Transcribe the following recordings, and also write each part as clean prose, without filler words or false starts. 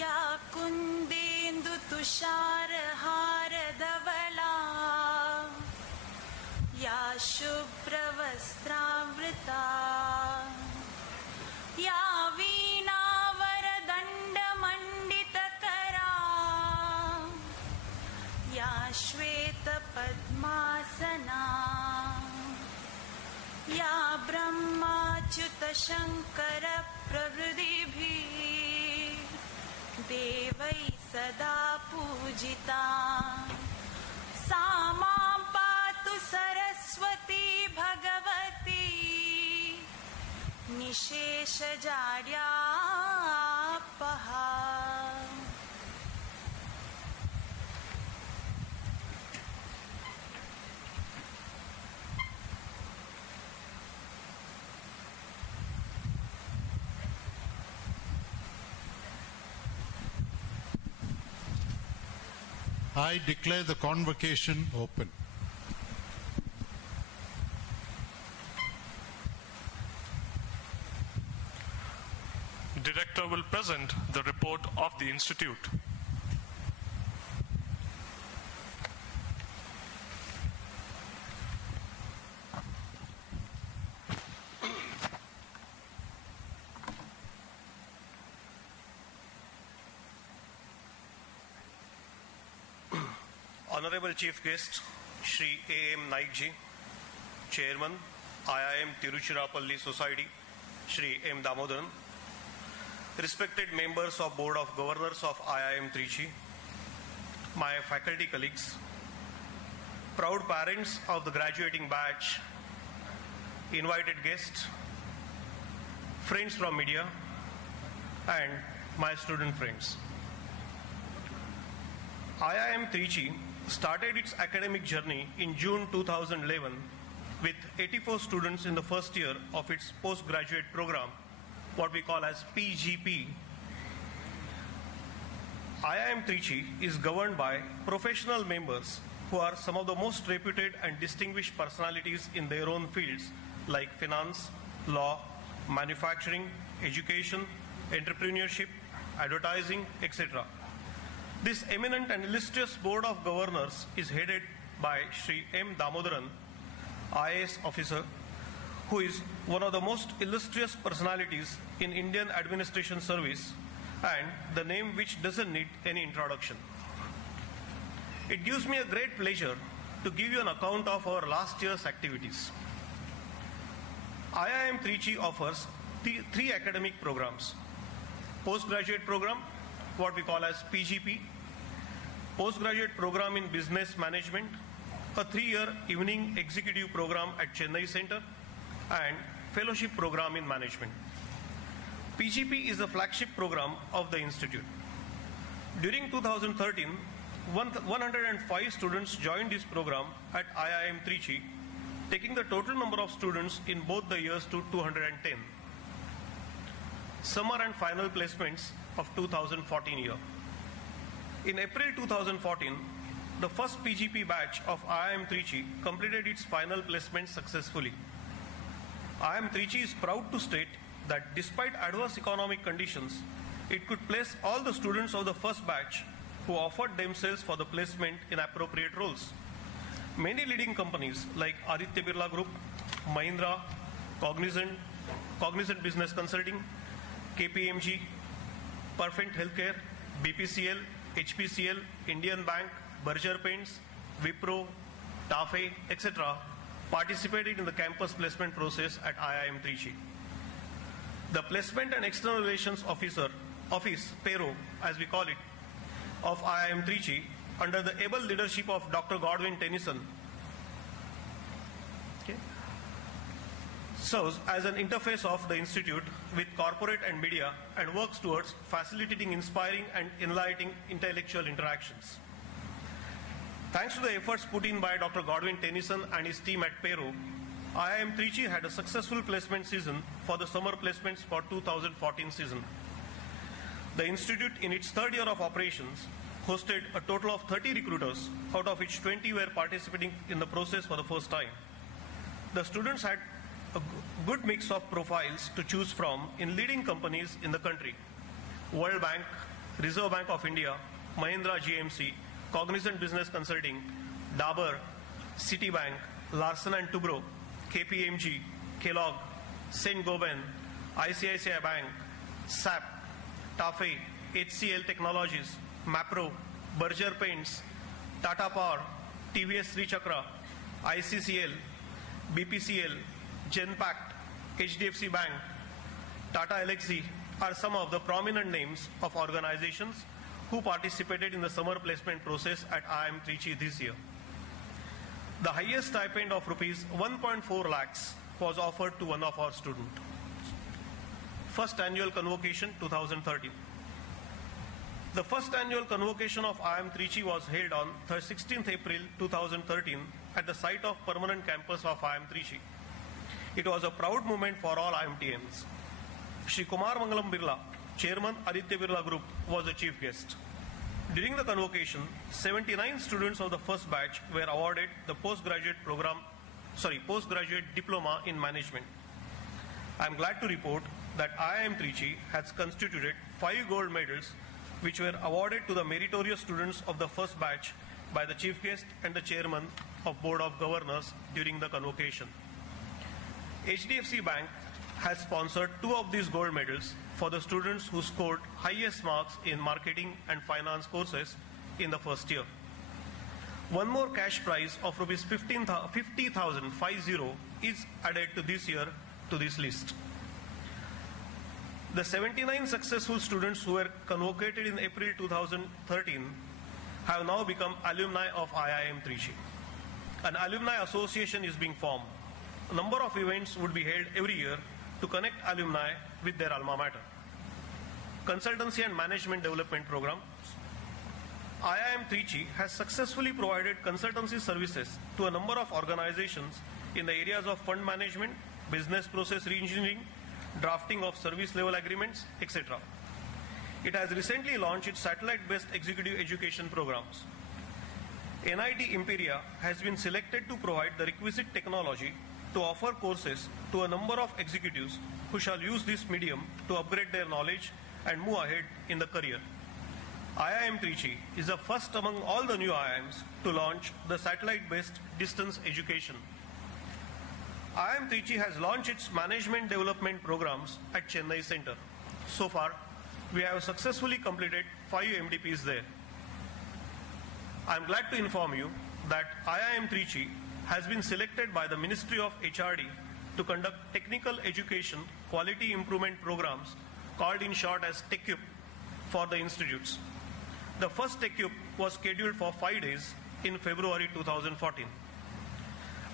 या कुन्देन्दु तुषारहारधवला या शुभ्रवस्त्रावृता या वीणावरदण्डमण्डितकरा या श्वेतपद्मासना या ब्रह्माच्युतशङ्करप्रभृतिभिः देवैः सदा पूजिता सा मां पातु Saraswati Bhagwati निशेषजाड्यापहा. I declare the convocation open. Director will present the report of the Institute. Honorable Chief Guest, Shri IIM Trichy, Chairman, IIM Tiruchirappalli Society, Shri M. Damodaran, respected members of Board of Governors of IIM Trichy, my faculty colleagues, proud parents of the graduating batch, invited guests, friends from media, and my student friends. IIM Trichy started its academic journey in June 2011 with 84 students in the first year of its postgraduate program, what we call as PGP. IIM Trichy is governed by professional members who are some of the most reputed and distinguished personalities in their own fields like finance, law, manufacturing, education, entrepreneurship, advertising, etc. This eminent and illustrious Board of Governors is headed by Shri M. Damodaran, IAS officer, who is one of the most illustrious personalities in Indian administration service and the name which doesn't need any introduction. It gives me a great pleasure to give you an account of our last year's activities. IIM Trichy offers three academic programs: postgraduate program, what we call as PGP, postgraduate program in business management, a 3-year evening executive program at Chennai Center, and fellowship program in management. PGP is the flagship program of the institute. During 2013, 105 students joined this program at IIM Trichy, taking the total number of students in both the years to 210. Summer and final placements of 2014 year. In April 2014, the first PGP batch of IIM Trichy completed its final placement successfully. IIM Trichy is proud to state that despite adverse economic conditions, it could place all the students of the first batch who offered themselves for the placement in appropriate roles. Many leading companies like Aditya Birla Group, Mahindra, Cognizant Business Consulting, KPMG, Perfect Healthcare, BPCL, HPCL, Indian Bank, Berger Paints, Wipro, TAFE, etc. participated in the campus placement process at IIM Trichy. The Placement and External Relations Office, PERO, as we call it, of IIM Trichy, under the able leadership of Dr. Godwin Tennyson, serves as an interface of the institute with corporate and media and works towards facilitating inspiring and enlightening intellectual interactions. Thanks to the efforts put in by Dr. Godwin Tennyson and his team at PERO, IIM Trichy had a successful placement season for the summer placements for 2014 season. The institute, in its third year of operations, hosted a total of 30 recruiters, out of which 20 were participating in the process for the first time. The students had a good mix of profiles to choose from in leading companies in the country: World Bank, Reserve Bank of India, Mahindra GMC, Cognizant Business Consulting, Dabur, Citibank, Larsen & Toubro, KPMG, Kellogg, Saint-Gobain, ICICI Bank, SAP, TAFE, HCL Technologies, Mapro, Berger Paints, Tata Power, TVS Trichakra, ICCL, BPCL, Genpact, HDFC Bank, Tata Elxsi are some of the prominent names of organizations who participated in the summer placement process at IIM Trichy this year. The highest stipend of rupees 1.4 lakhs was offered to one of our students. First annual convocation 2013. The first annual convocation of IIM Trichy was held on 16th April 2013 at the site of permanent campus of IIM Trichy. It was a proud moment for all IMTMs. Shri Kumar Mangalam Birla, Chairman Aditya Birla Group, was the chief guest. During the convocation, 79 students of the first batch were awarded the postgraduate diploma in management. I am glad to report that IIM Trichy has constituted 5 gold medals which were awarded to the meritorious students of the first batch by the chief guest and the chairman of Board of Governors during the convocation. HDFC Bank has sponsored 2 of these gold medals for the students who scored highest marks in marketing and finance courses in the first year. One more cash prize of rupees 50,000 is added to this year to this list. The 79 successful students who were convocated in April 2013 have now become alumni of IIM Trichy. An alumni association is being formed. A number of events would be held every year to connect alumni with their alma mater. Consultancy and Management Development Program. IIM Trichy has successfully provided consultancy services to a number of organizations in the areas of fund management, business process reengineering, drafting of service level agreements, etc. It has recently launched its satellite-based executive education programs. NIT Imperia has been selected to provide the requisite technology to offer courses to a number of executives who shall use this medium to upgrade their knowledge and move ahead in the career. IIM Trichy is the first among all the new IIMs to launch the satellite-based distance education. IIM Trichy has launched its management development programs at Chennai Center. So far, we have successfully completed 5 MDPs there. I am glad to inform you that IIM Trichy has been selected by the Ministry of HRD to conduct technical education quality improvement programs called in short as TechUp for the institutes. The first TechUp was scheduled for 5 days in February 2014.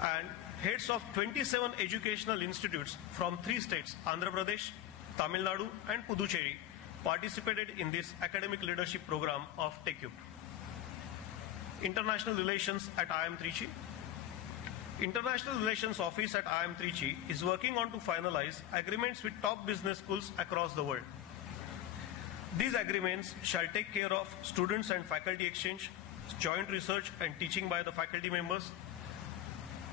And heads of 27 educational institutes from 3 states, Andhra Pradesh, Tamil Nadu and Puducherry, participated in this academic leadership program of TechUp. International Relations at IIM Trichy. International Relations Office at IIM Trichy is working on to finalize agreements with top business schools across the world. These agreements shall take care of students and faculty exchange, joint research and teaching by the faculty members,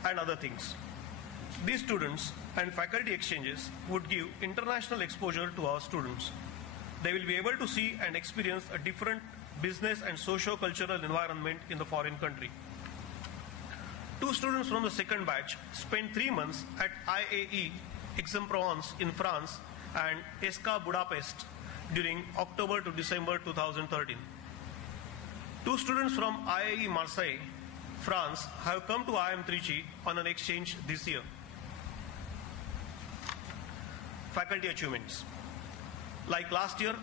and other things. These students and faculty exchanges would give international exposure to our students. They will be able to see and experience a different business and socio-cultural environment in the foreign country. 2 students from the second batch spent 3 months at IAE Aix-en-Provence in France and ESCA Budapest during October to December 2013. 2 students from IAE Marseille, France have come to IIM Trichy on an exchange this year. Faculty achievements. Like last year,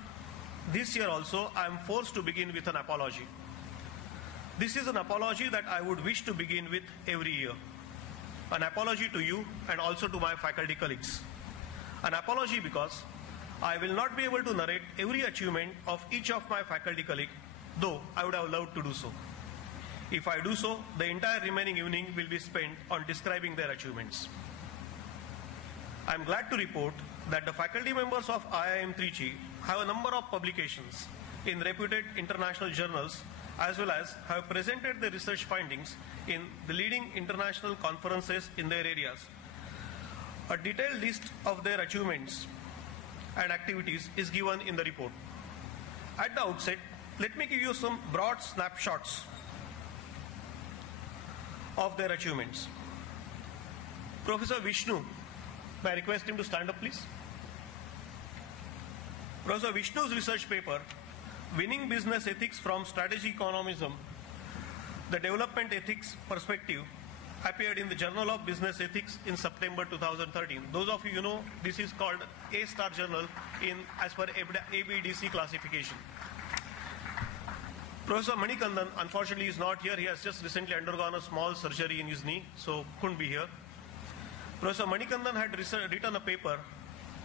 this year also I am forced to begin with an apology. This is an apology that I would wish to begin with every year. An apology to you and also to my faculty colleagues. An apology because I will not be able to narrate every achievement of each of my faculty colleagues, though I would have loved to do so. If I do so, the entire remaining evening will be spent on describing their achievements. I am glad to report that the faculty members of IIM Trichy have a number of publications in reputed international journals, as well as have presented their research findings in the leading international conferences in their areas. A detailed list of their achievements and activities is given in the report. At the outset, let me give you some broad snapshots of their achievements. Professor Vishnu, may I request him to stand up, please? Professor Vishnu's research paper, Winning Business Ethics from Strategy Economism, the Development Ethics Perspective, appeared in the Journal of Business Ethics in September 2013. Those of you know, this is called A-star journal as per ABDC classification. Professor Manikandan, unfortunately, is not here. He has just recently undergone a small surgery in his knee, so couldn't be here. Professor Manikandan had written a paper,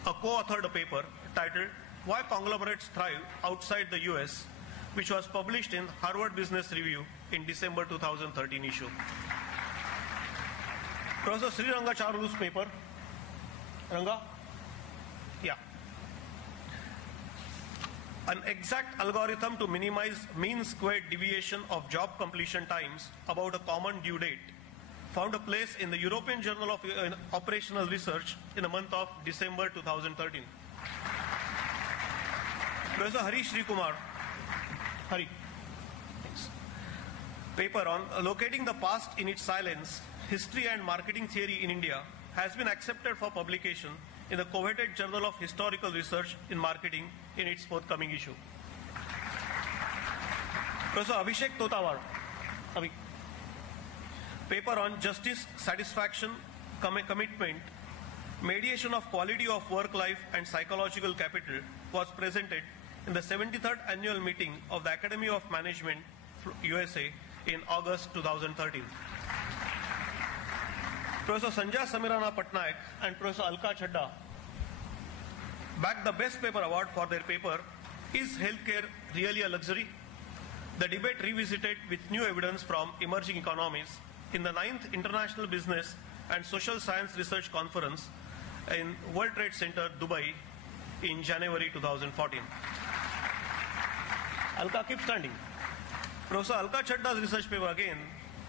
co-authored a paper titled Why Conglomerates Thrive Outside the US, which was published in Harvard Business Review in December 2013 issue. Professor Sri Ranga Charu's paper, Ranga? Yeah. An exact algorithm to minimize mean squared deviation of job completion times about a common due date found a place in the European Journal of Operational Research in the month of December 2013. Professor Hari Srikumar, Hari, thanks. Paper on Locating the Past in Its Silence, History and Marketing Theory in India has been accepted for publication in the coveted Journal of Historical Research in Marketing in its forthcoming issue. Professor Abhishek Totawar, paper on Justice, Satisfaction, Commitment, Mediation of Quality of Work Life and Psychological Capital was presented in the 73rd annual meeting of the Academy of Management, USA in August 2013. Professor Sanjay Samirana Patnaik and Professor Alka Chadda bagged the Best Paper Award for their paper, Is Healthcare Really a Luxury? The debate revisited with new evidence from emerging economies in the 9th International Business and Social Science Research Conference in World Trade Center, Dubai in January 2014. Alka, keep standing. Professor Alka Chadda's research paper again,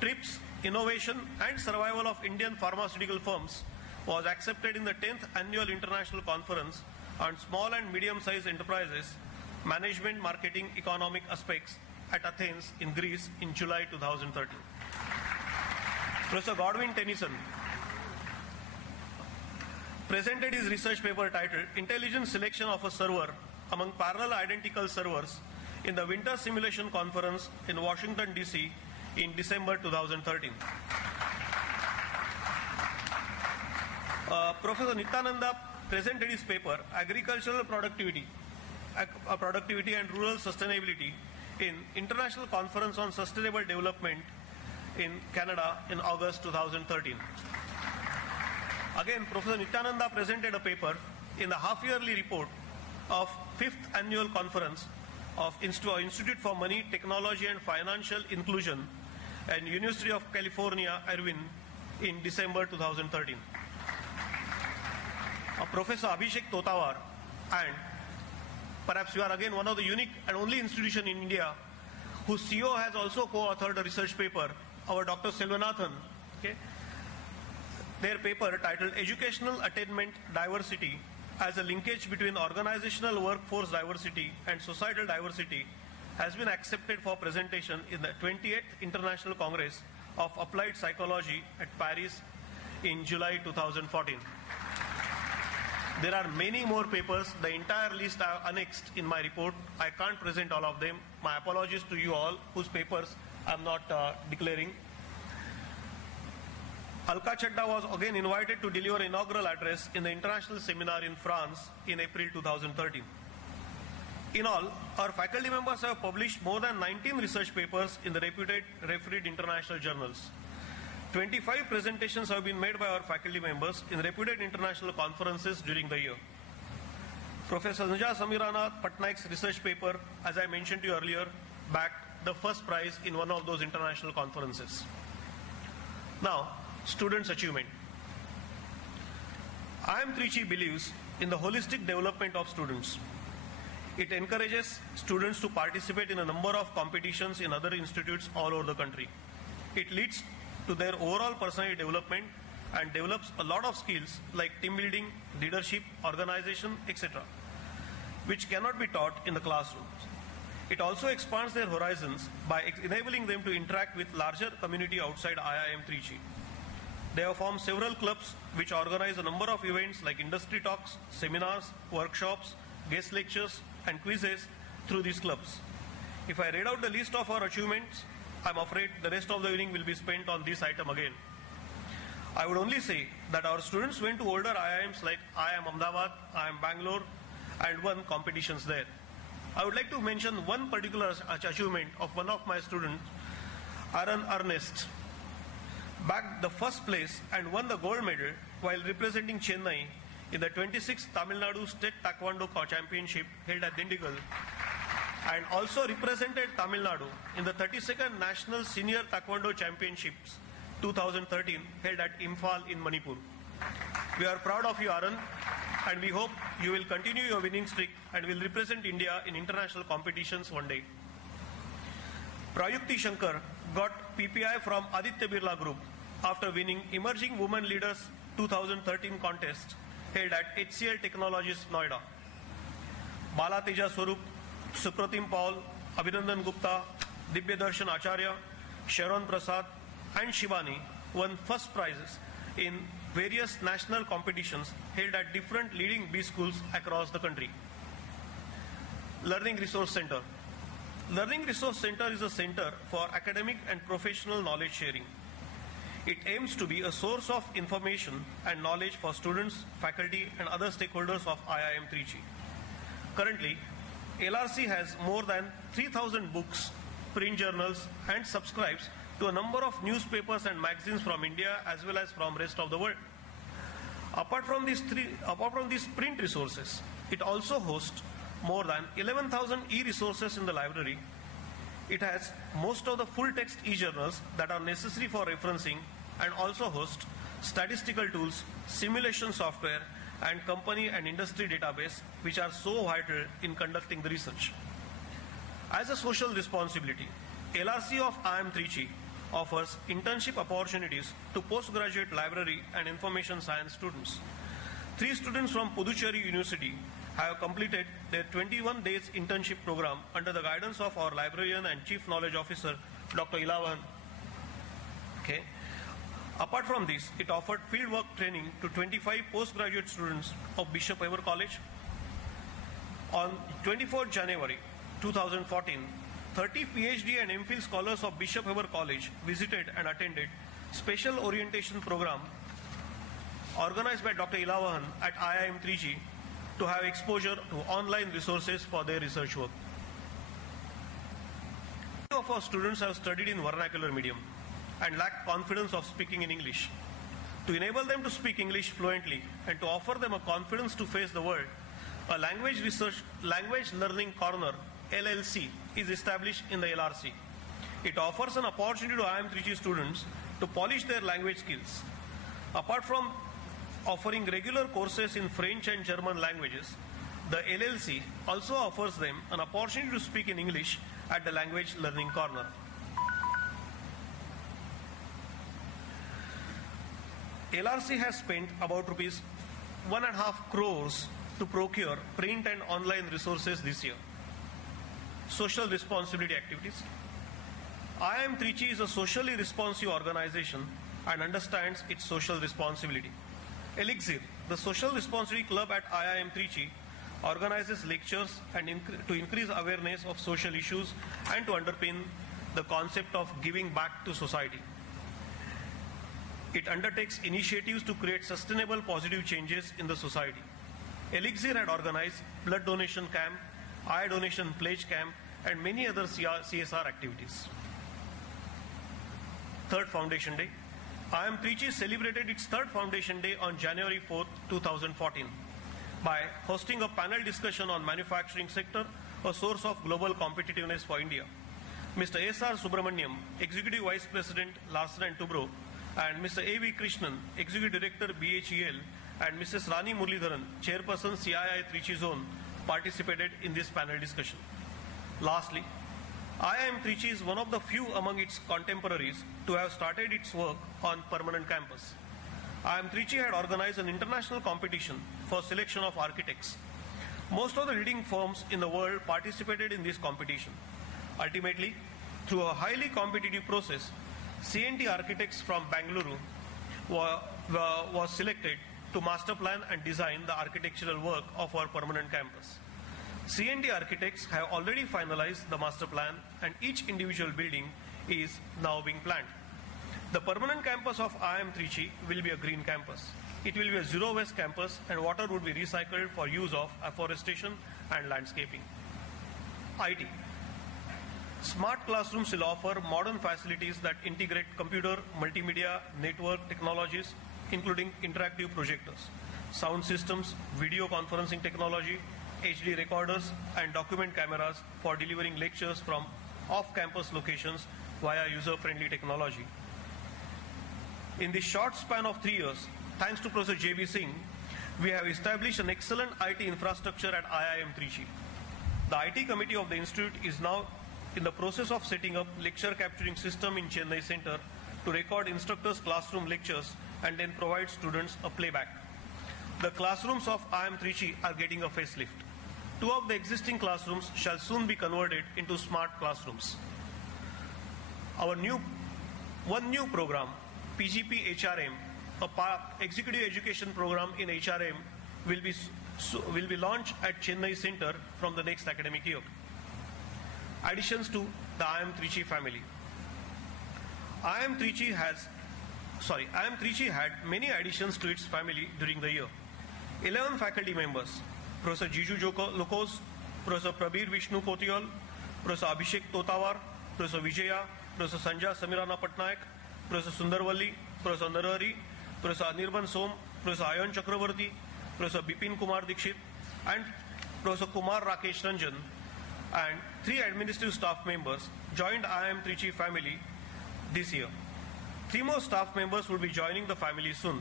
TRIPS, Innovation and Survival of Indian Pharmaceutical Firms, was accepted in the 10th Annual International Conference on Small and Medium-Sized Enterprises, Management, Marketing, Economic Aspects at Athens in Greece in July 2013. Professor Godwin Tennyson presented his research paper titled Intelligent Selection of a Server Among Parallel Identical Servers in the Winter Simulation Conference in Washington, D.C. in December 2013. Professor Nityananda presented his paper, Agricultural Productivity and Rural Sustainability in International Conference on Sustainable Development in Canada in August 2013. Again, Professor Nityananda presented a paper in the half-yearly report of 5th Annual Conference of Institute for Money, Technology and Financial Inclusion and University of California, Irvine in December 2013. Professor Abhishek Totawar, and perhaps you are again one of the unique and only institution in India whose CEO has also co-authored a research paper, our Dr. Selvanathan, okay? Their paper titled Educational Attainment Diversity as a Linkage Between Organizational Workforce Diversity and Societal Diversity has been accepted for presentation in the 28th International Congress of Applied Psychology at Paris in July 2014. There are many more papers. The entire list I have annexed in my report. I can't present all of them. My apologies to you all whose papers I am not declaring. Alka Chadda was again invited to deliver an inaugural address in the international seminar in France in April 2013. In all, our faculty members have published more than 19 research papers in the reputed refereed international journals. 25 presentations have been made by our faculty members in reputed international conferences during the year. Professor Sanjay Samirana Patnaik's research paper, as I mentioned to you earlier, backed the first prize in one of those international conferences. Now, students' achievement. IIM Trichy believes in the holistic development of students. It encourages students to participate in a number of competitions in other institutes all over the country. It leads to their overall personality development and develops a lot of skills like team building, leadership, organization, etc., which cannot be taught in the classroom. It also expands their horizons by enabling them to interact with larger community outside IIM Trichy. They have formed several clubs which organize a number of events like industry talks, seminars, workshops, guest lectures, and quizzes through these clubs. If I read out the list of our achievements, I'm afraid the rest of the evening will be spent on this item again. I would only say that our students went to older IIMs like IIM Ahmedabad, IIM Bangalore, and won competitions there. I would like to mention one particular achievement of one of my students, Aaron Ernest, bagged the first place and won the gold medal while representing Chennai in the 26th Tamil Nadu State Taekwondo Championship held at Dindigul, and also represented Tamil Nadu in the 32nd National Senior Taekwondo Championships 2013 held at Imphal in Manipur. We are proud of you, Aaron, and we hope you will continue your winning streak and will represent India in international competitions one day. Prayukti Shankar got PPI from Aditya Birla Group after winning Emerging Women Leaders 2013 contest held at HCL Technologies, Noida. Bala Teja Swarup, Supratim Paul, Abhinandan Gupta, Dibya Darshan Acharya, Sharon Prasad, and Shivani won first prizes in various national competitions held at different leading B schools across the country. Learning Resource Center. Learning Resource Center is a center for academic and professional knowledge sharing. It aims to be a source of information and knowledge for students, faculty, and other stakeholders of IIM Trichy. Currently, LRC has more than 3,000 books, print journals, and subscribes to a number of newspapers and magazines from India as well as from rest of the world. Apart from these print resources, it also hosts more than 11,000 e-resources in the library. It has most of the full-text e-journals that are necessary for referencing, and also hosts statistical tools, simulation software, and company and industry database, which are so vital in conducting the research. As a social responsibility, LRC of IIM Trichy offers internship opportunities to postgraduate library and information science students. 3 students from Puducherry University have completed their 21 days internship program under the guidance of our librarian and chief knowledge officer, Dr. Ilavan. Okay. Apart from this, it offered fieldwork training to 25 postgraduate students of Bishop Weber College. On 24 January 2014, 30 PhD and MPhil scholars of Bishop Weber College visited and attended special orientation program organized by Dr. Ilavahan at IIM Trichy to have exposure to online resources for their research work. Many of our students have studied in vernacular medium and lack confidence of speaking in English. To enable them to speak English fluently and to offer them a confidence to face the world, a language learning corner, LLC, is established in the LRC. It offers an opportunity to IIM Trichy students to polish their language skills. Apart from offering regular courses in French and German languages, the LLC also offers them an opportunity to speak in English at the language learning corner. LRC has spent about rupees 1.5 crores to procure print and online resources this year. Social responsibility activities. IIM Trichy is a socially responsive organization and understands its social responsibility. Elixir, the social responsibility club at IIM Trichy, organizes lectures and to increase awareness of social issues and to underpin the concept of giving back to society. It undertakes initiatives to create sustainable positive changes in the society. Elixir had organized blood donation camp, eye donation pledge camp, and many other CSR activities. Third Foundation Day. IIM Trichy celebrated its third Foundation Day on January 4, 2014 by hosting a panel discussion on manufacturing sector, a source of global competitiveness for India. Mr. S.R. Subramaniam, Executive Vice President, Larsen & Toubro, and Mr. A.V. Krishnan, Executive Director, BHEL, and Mrs. Rani Muralidharan, Chairperson, CII Trichy Zone, participated in this panel discussion. Lastly, IIM Trichy is one of the few among its contemporaries to have started its work on permanent campus. IIM Trichy had organized an international competition for selection of architects. Most of the leading firms in the world participated in this competition. Ultimately, through a highly competitive process, CNT architects from Bangalore was selected to master plan and design the architectural work of our permanent campus. CNT architects have already finalized the master plan and each individual building is now being planned. The permanent campus of IIM Trichy will be a green campus. It will be a zero waste campus and water would be recycled for use of afforestation and landscaping. IT. Smart classrooms will offer modern facilities that integrate computer, multimedia, network technologies, including interactive projectors, sound systems, video conferencing technology, HD recorders, and document cameras for delivering lectures from off-campus locations via user-friendly technology. In the short span of 3 years, thanks to Professor J.B. Singh, we have established an excellent IT infrastructure at IIM Trichy. The IT committee of the institute is now in the process of setting up lecture capturing system in Chennai Center to record instructors' classroom lectures and then provide students a playback. The classrooms of IIM Trichy are getting a facelift. 2 of the existing classrooms shall soon be converted into smart classrooms. One new program, PGP HRM, executive education program in HRM, will be launched at Chennai Center from the next academic year. Additions to the IIM Trichy family. IIM Trichy had many additions to its family during the year. 11 faculty members, Professor Jiju Lokos, Professor Prabir Vishnu Kotial, Professor Abhishek Totawar, Professor Vijaya, Professor Sanja Samirana Patnaik, Professor Sundarvalli, Professor Narari, Professor Anirban Som, Professor Ayan Chakravarti, Professor Bipin Kumar Dikshit, and Professor Kumar Rakesh Ranjan, and 3 administrative staff members joined IIM Trichy family this year. 3 more staff members will be joining the family soon.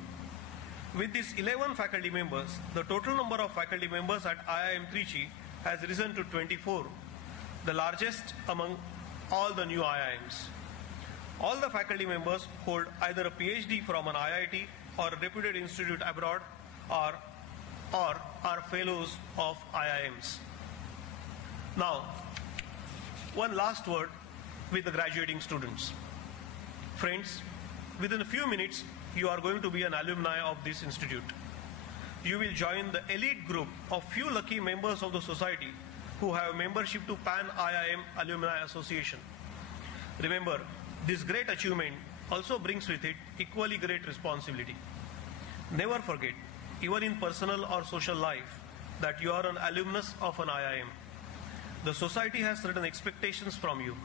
With these 11 faculty members, the total number of faculty members at IIM Trichy has risen to 24, the largest among all the new IIMs. All the faculty members hold either a PhD from an IIT or a reputed institute abroad or are fellows of IIMs. Now, one last word with the graduating students. Friends, within a few minutes, you are going to be an alumni of this institute. You will join the elite group of few lucky members of the society who have membership to Pan IIM Alumni Association. Remember, this great achievement also brings with it equally great responsibility. Never forget, even in personal or social life, that you are an alumnus of an IIM. The society has certain expectations from you.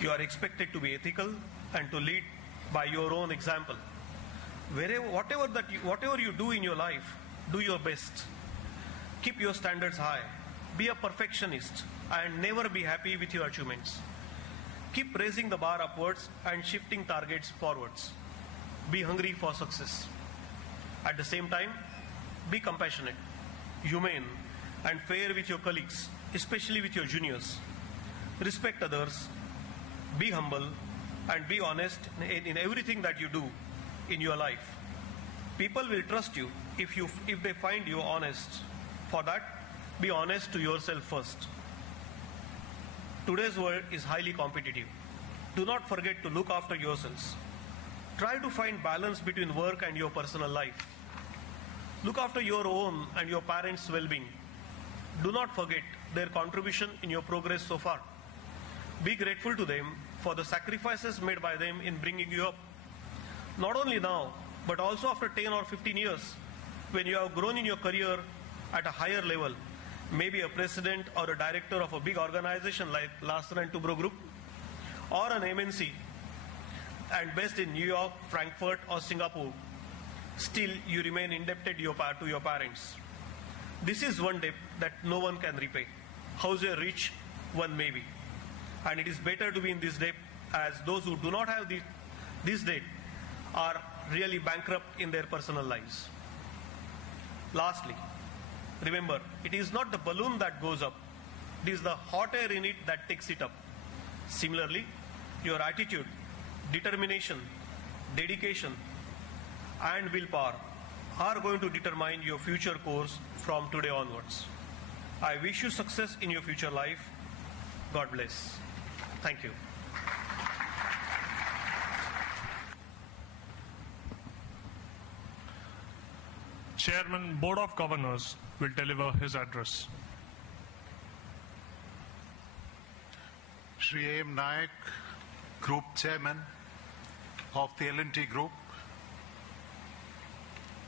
You are expected to be ethical and to lead by your own example. Whatever you do in your life, do your best. Keep your standards high. Be a perfectionist and never be happy with your achievements. Keep raising the bar upwards and shifting targets forwards. Be hungry for success. At the same time, be compassionate, humane, and fair with your colleagues, especially with your juniors. Respect others, be humble, and be honest in everything that you do in your life. People will trust you if they find you honest. For that, be honest to yourself first. Today's world is highly competitive. Do not forget to look after yourselves. Try to find balance between work and your personal life. Look after your own and your parents' well-being. Do not forget their contribution in your progress so far. Be grateful to them for the sacrifices made by them in bringing you up. Not only now, but also after 10 or 15 years, when you have grown in your career at a higher level, maybe a president or a director of a big organization like Larsen & Toubro Group, or an MNC, and based in New York, Frankfurt, or Singapore, still you remain indebted to your parents. This is one debt that no one can repay. However rich one may be. And it is better to be in this debt, as those who do not have this debt are really bankrupt in their personal lives. Lastly, remember, it is not the balloon that goes up, it is the hot air in it that takes it up. Similarly, your attitude, determination, dedication, and willpower are going to determine your future course from today onwards. I wish you success in your future life. God bless. Thank you. Chairman, Board of Governors will deliver his address. Shri IIM Nayak, Group Chairman of the L&T Group,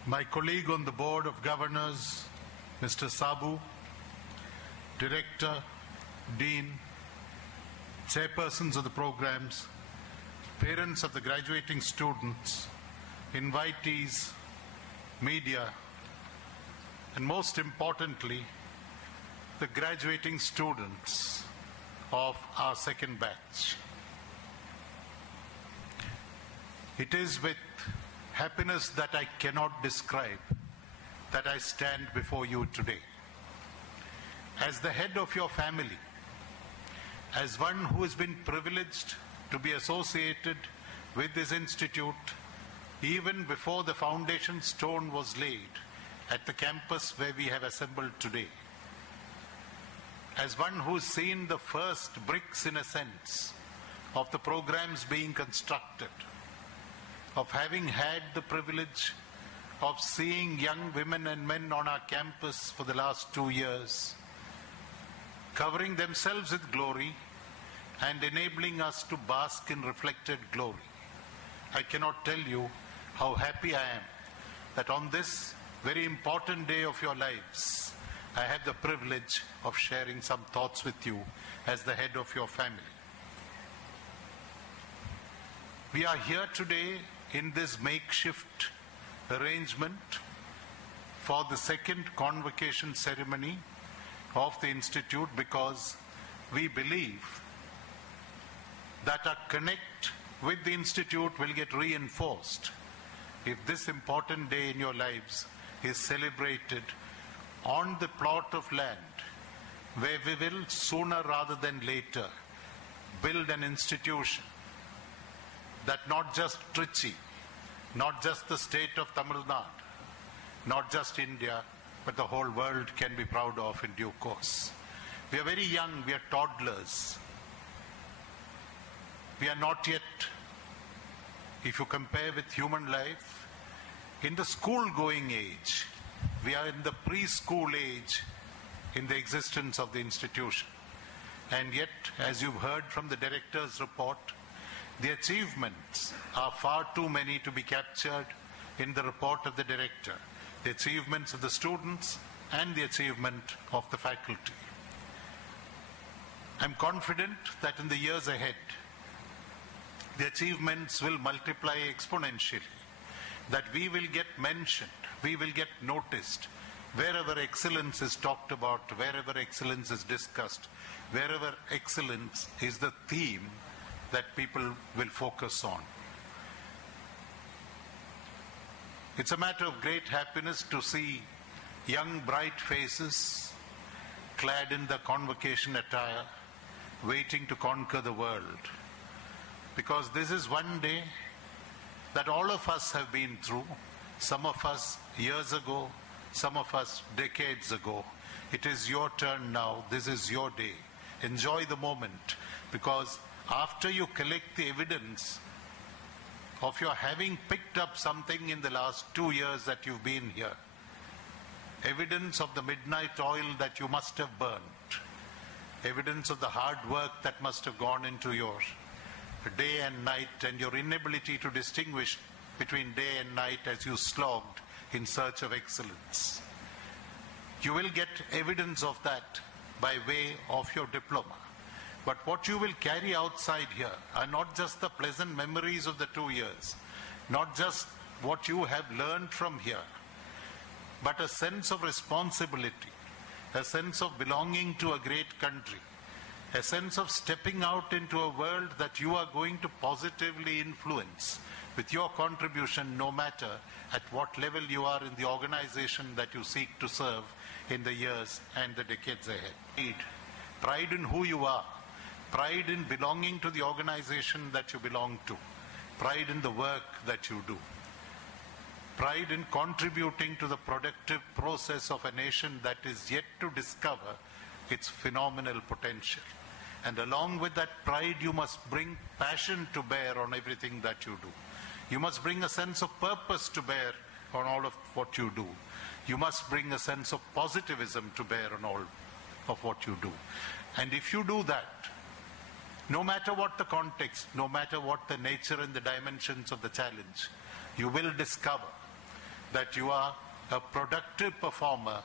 my colleague on the Board of Governors, Mr. Sabu, Director, Dean, Chairpersons of the programs, parents of the graduating students, invitees, media, and most importantly, the graduating students of our second batch. It is with happiness that I cannot describe that I stand before you today. As the head of your family, as one who has been privileged to be associated with this institute even before the foundation stone was laid at the campus where we have assembled today. As one who's seen the first bricks, in a sense, of the programs being constructed, of having had the privilege of seeing young women and men on our campus for the last 2 years, covering themselves with glory and enabling us to bask in reflected glory. I cannot tell you how happy I am that on this very important day of your lives, I have the privilege of sharing some thoughts with you as the head of your family. We are here today in this makeshift arrangement for the second convocation ceremony of the Institute because we believe that our connect with the Institute will get reinforced if this important day in your lives is celebrated on the plot of land where we will sooner rather than later build an institution that not just Trichy, not just the state of Tamil Nadu, not just India, but the whole world can be proud of in due course. We are very young, we are toddlers. We are not yet, if you compare with human life, in the school-going age. We are in the preschool age in the existence of the institution. And yet, as you've heard from the director's report, the achievements are far too many to be captured in the report of the director. The achievements of the students and the achievement of the faculty. I'm confident that in the years ahead, the achievements will multiply exponentially, that we will get mentioned, we will get noticed wherever excellence is talked about, wherever excellence is discussed, wherever excellence is the theme that people will focus on. It's a matter of great happiness to see young, bright faces clad in the convocation attire, waiting to conquer the world. Because this is one day that all of us have been through, some of us years ago, some of us decades ago. It is your turn now, this is your day. Enjoy the moment, because after you collect the evidence of your having picked up something in the last 2 years that you've been here, evidence of the midnight oil that you must have burnt, evidence of the hard work that must have gone into your day and night, and your inability to distinguish between day and night as you slogged in search of excellence. You will get evidence of that by way of your diploma. But what you will carry outside here are not just the pleasant memories of the 2 years, not just what you have learned from here, but a sense of responsibility, a sense of belonging to a great country, a sense of stepping out into a world that you are going to positively influence with your contribution, no matter at what level you are in the organization that you seek to serve in the years and the decades ahead. Pride in who you are, pride in belonging to the organization that you belong to, pride in the work that you do. pride in contributing to the productive process of a nation that is yet to discover its phenomenal potential. And along with that pride, you must bring passion to bear on everything that you do. You must bring a sense of purpose to bear on all of what you do. You must bring a sense of positivism to bear on all of what you do. And if you do that, no matter what the context, no matter what the nature and the dimensions of the challenge, you will discover that you are a productive performer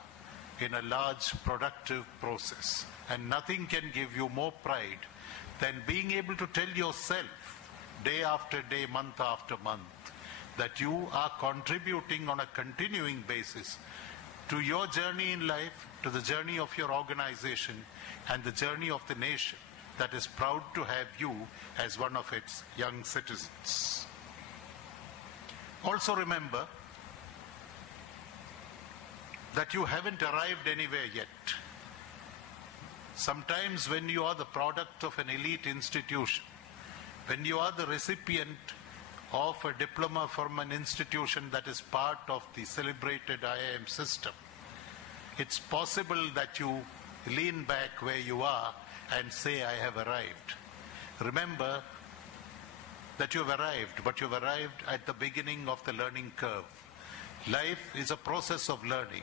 in a large productive process. And nothing can give you more pride than being able to tell yourself day after day, month after month, that you are contributing on a continuing basis to your journey in life, to the journey of your organization, and the journey of the nation that is proud to have you as one of its young citizens. Also remember that you haven't arrived anywhere yet. Sometimes when you are the product of an elite institution, when you are the recipient of a diploma from an institution that is part of the celebrated IIM system, it's possible that you lean back where you are and say, I have arrived. Remember that you have arrived, but you have arrived at the beginning of the learning curve. Life is a process of learning,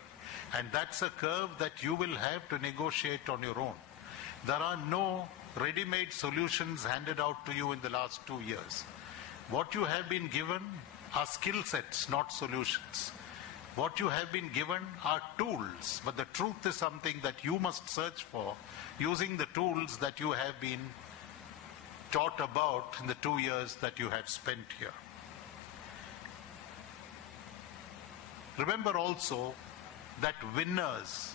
and that's a curve that you will have to negotiate on your own. There are no ready-made solutions handed out to you in the last 2 years. What you have been given are skill sets, not solutions. What you have been given are tools, but the truth is something that you must search for using the tools that you have been taught about in the 2 years that you have spent here. Remember also that winners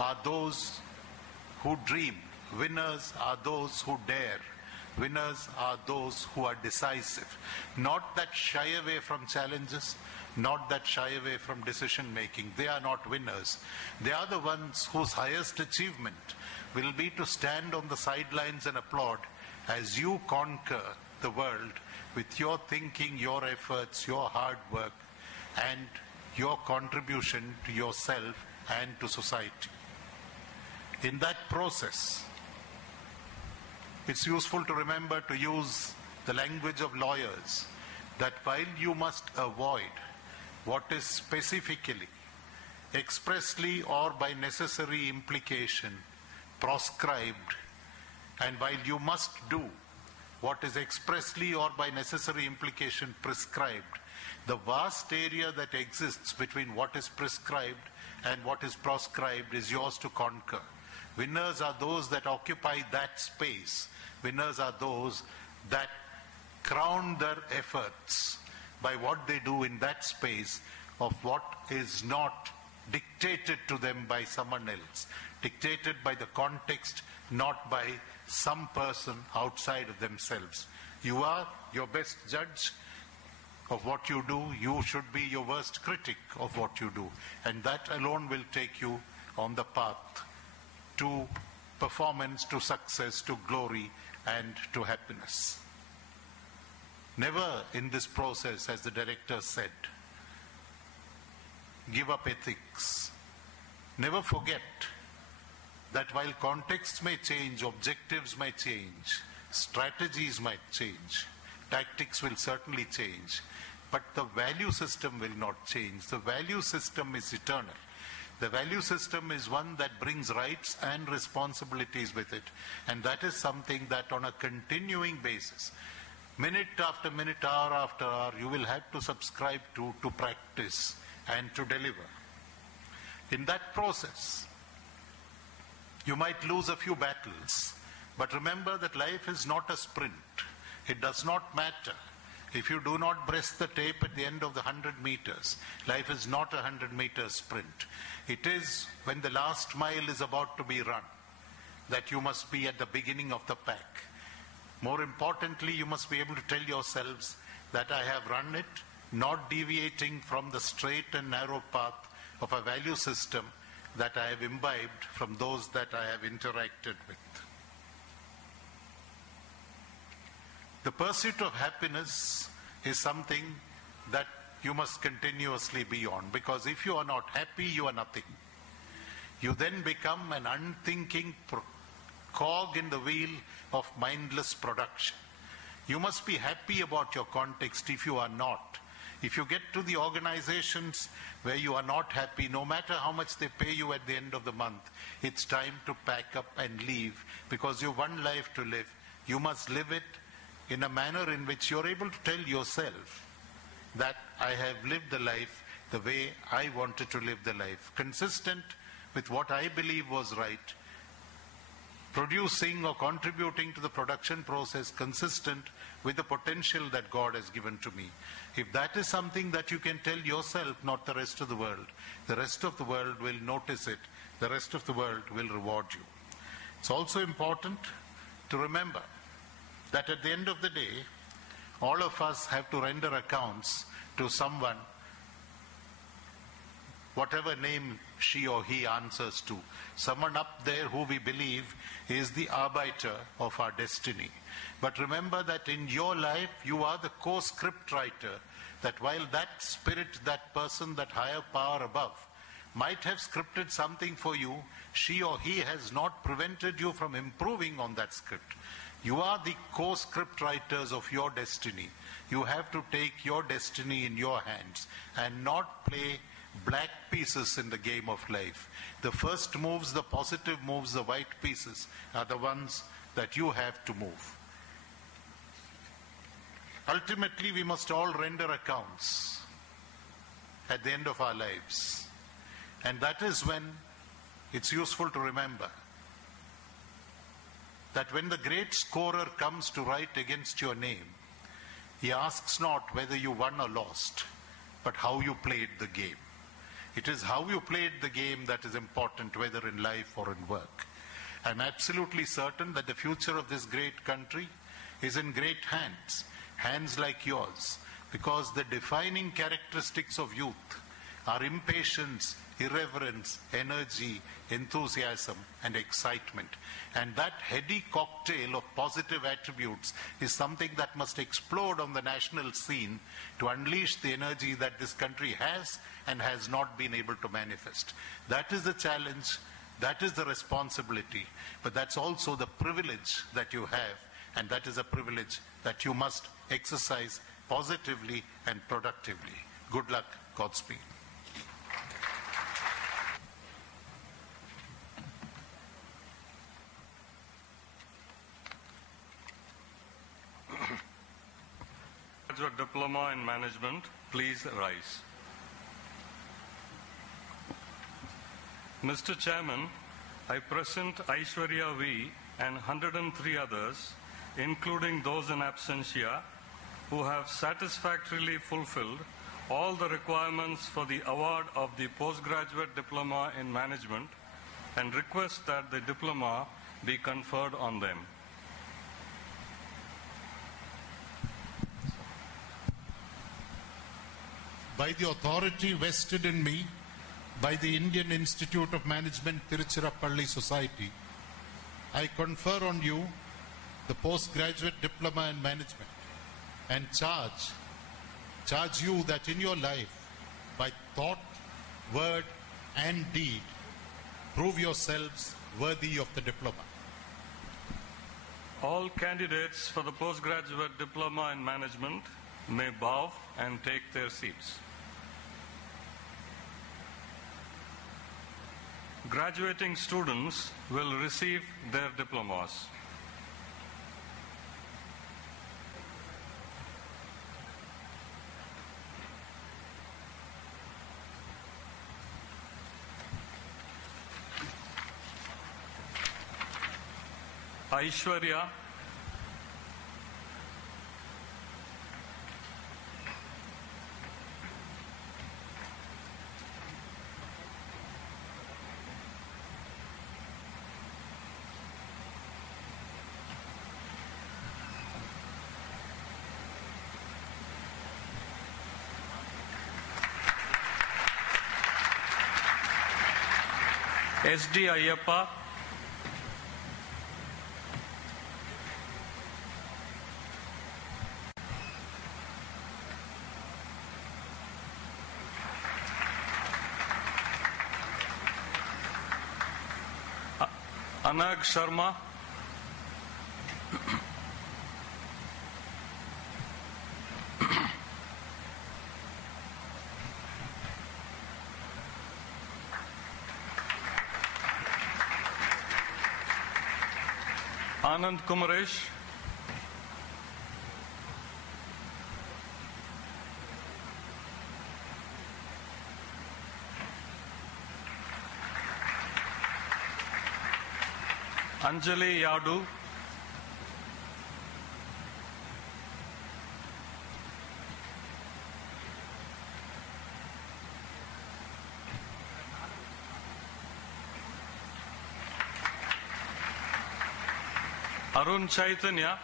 are those who dream. Winners are those who dare. Winners are those who are decisive. Not that shy away from challenges, not that shy away from decision making. They are not winners. They are the ones whose highest achievement will be to stand on the sidelines and applaud as you conquer the world with your thinking, your efforts, your hard work, and your contribution to yourself and to society. In that process, it's useful to remember to use the language of lawyers, that while you must avoid what is specifically, expressly or by necessary implication proscribed, and while you must do what is expressly or by necessary implication prescribed, the vast area that exists between what is prescribed and what is proscribed is yours to conquer. Winners are those that occupy that space. Winners are those that crown their efforts by what they do in that space of what is not dictated to them by someone else, dictated by the context, not by some person outside of themselves. You are your best judge of what you do. You should be your worst critic of what you do. And that alone will take you on the path to performance, to success, to glory, and to happiness. Never in this process, as the director said, give up ethics. Never forget that while contexts may change, objectives may change, strategies might change, tactics will certainly change, but the value system will not change. The value system is eternal. The value system is one that brings rights and responsibilities with it, and that is something that on a continuing basis, minute after minute, hour after hour, you will have to subscribe to practice, and to deliver. In that process, you might lose a few battles, but remember that life is not a sprint. It does not matter if you do not breast the tape at the end of the 100 meters. Life is not a 100-meter sprint. It is when the last mile is about to be run that you must be at the beginning of the pack. More importantly, you must be able to tell yourselves that I have run it, not deviating from the straight and narrow path of a value system that I have imbibed from those that I have interacted with. The pursuit of happiness is something that you must continuously be on, because if you are not happy, you are nothing. You then become an unthinking cog in the wheel of mindless production. You must be happy about your context. If you are not, if you get to the organizations where you are not happy, no matter how much they pay you at the end of the month, it's time to pack up and leave, because you have one life to live. You must live it in a manner in which you're able to tell yourself that I have lived the life the way I wanted to live the life, consistent with what I believe was right, producing or contributing to the production process consistent with the potential that God has given to me. If that is something that you can tell yourself, not the rest of the world will notice it. The rest of the world will reward you. It's also important to remember that at the end of the day, all of us have to render accounts to someone, whatever name she or he answers to. Someone up there who we believe is the arbiter of our destiny. But remember that in your life, you are the co-script writer, that while that spirit, that person, that higher power above might have scripted something for you, she or he has not prevented you from improving on that script. You are the co-script writers of your destiny. You have to take your destiny in your hands and not play black pieces in the game of life. The first moves, the positive moves, the white pieces are the ones that you have to move. Ultimately, we must all render accounts at the end of our lives. And that is when it's useful to remember that when the great scorer comes to write against your name, he asks not whether you won or lost, but how you played the game. It is how you played the game that is important, whether in life or in work. I'm absolutely certain that the future of this great country is in great hands, hands like yours, because the defining characteristics of youth are impatience, irreverence, energy, enthusiasm, and excitement. And that heady cocktail of positive attributes is something that must explode on the national scene to unleash the energy that this country has and has not been able to manifest. That is the challenge, that is the responsibility, but that's also the privilege that you have, and that is a privilege that you must exercise positively and productively. Good luck, Godspeed. Graduate Diploma in Management, please rise. Mr. Chairman, I present Aishwarya V. and 103 others, including those in absentia, who have satisfactorily fulfilled all the requirements for the award of the Postgraduate Diploma in Management, and request that the diploma be conferred on them. By the authority vested in me by the Indian Institute of Management Tiruchirappalli Society, I confer on you the Postgraduate Diploma in Management and charge you that in your life, by thought, word, and deed, prove yourselves worthy of the diploma. All candidates for the Postgraduate Diploma in Management may bow and take their seats. Graduating students will receive their diplomas. Aishwarya, SD Ayyappa, Anag Sharma, Anand Kumaresh, Anjali Yadu, Arun Chaitanya,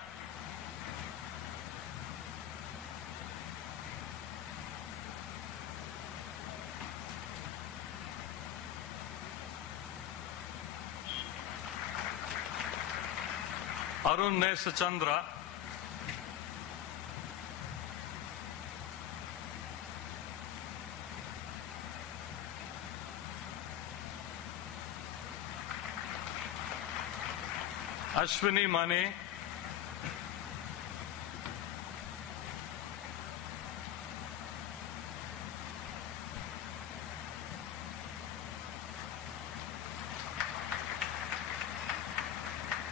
Arun Nesachandra, Ashwini Mane,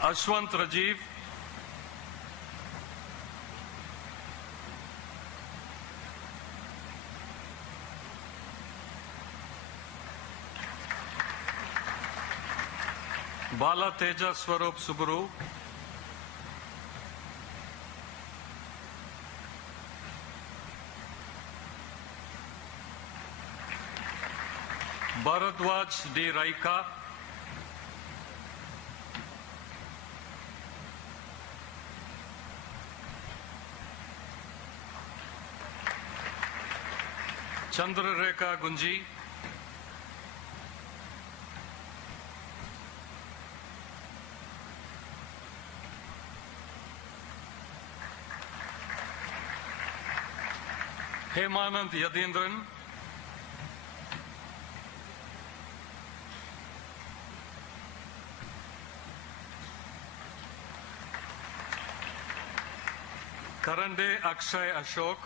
Ashwant Rajiv, Bala Teja Swarup Suburu, Bharadwaj D. Raika, Chandrarekha Gunji, Hemanand Yadindran, Karande Akshay Ashok,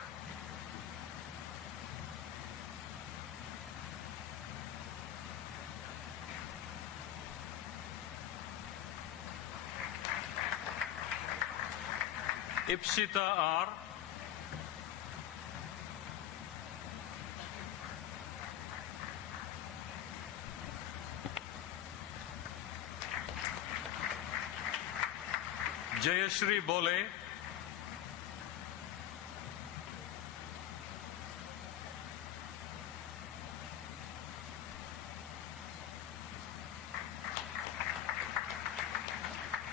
Ipsita R, Jayashri Bole,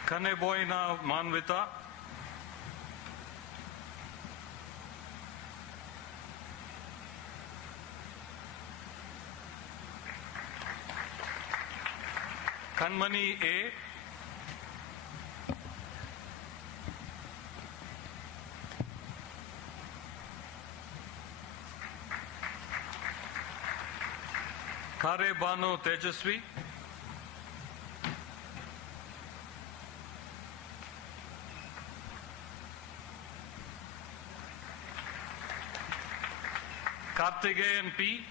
Kaneboina Manvita, Kanmani A, Kare Banu Tejasvi, Kartigeyan P,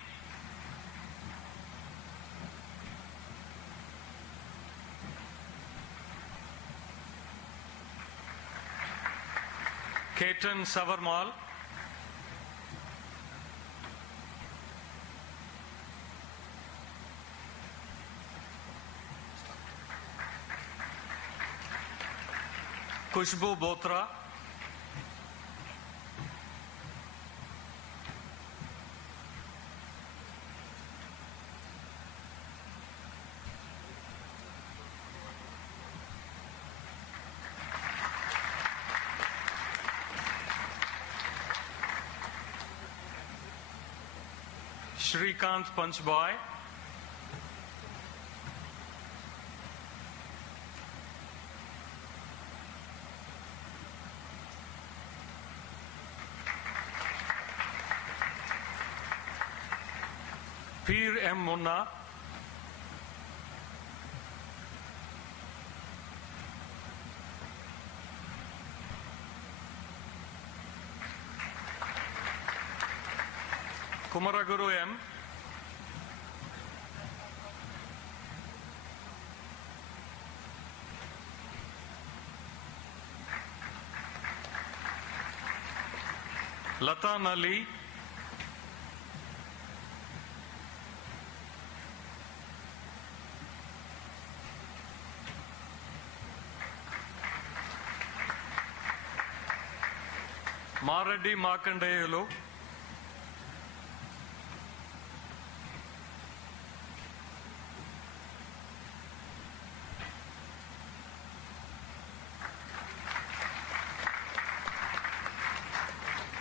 Ketan Savarmal, Kushbu Botra, Shrikant Panchbhai, Peer M. Munna, Kumaraguru M. Lata Nali. Mareddy Markandeyulu.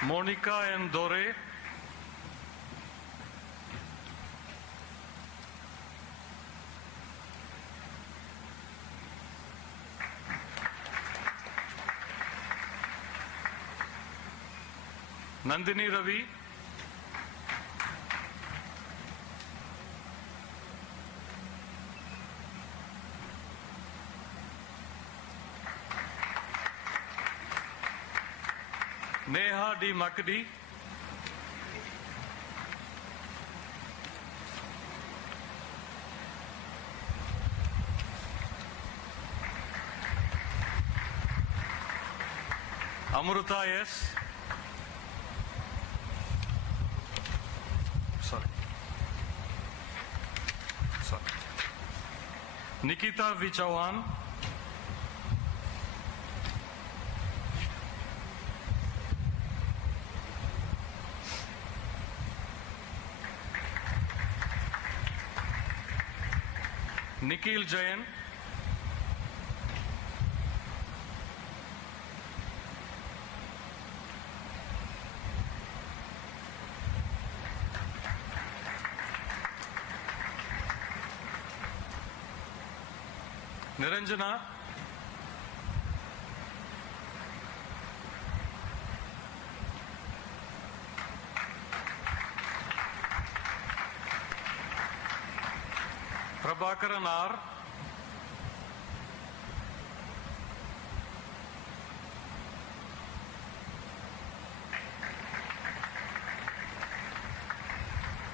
Monica M. Dore. Nandini Ravi. Neha D. Makdi. Amruta S. Sorry. Nikita V. Chauhan. Nikhil Jain. Niranjana. Prabhakaran R.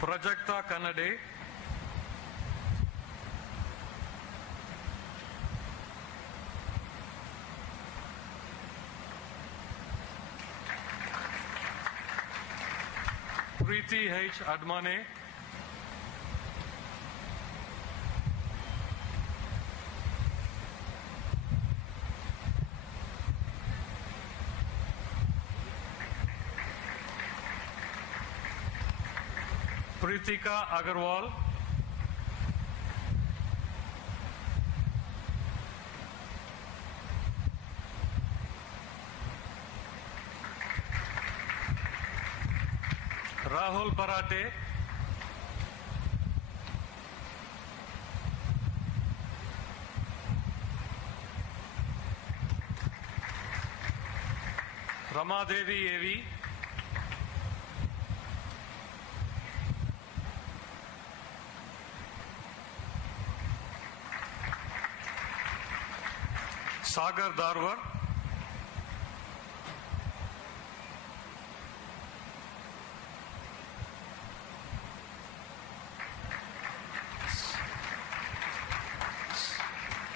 Prajakta Kannade. Preeti H. Admane. Pritika Agarwal. Rahul Parate. Ramadevi Evi. Sagar Darwar.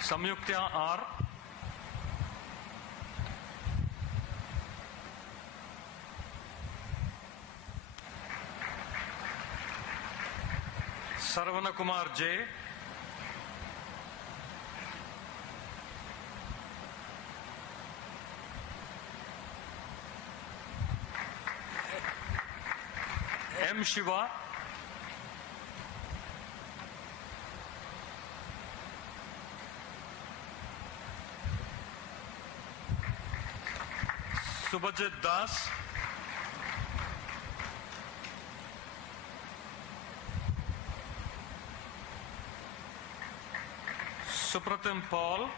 Samyuktya R. Sarvana Kumar J. M. Shiva. Subhajit Das. Supratim Paul.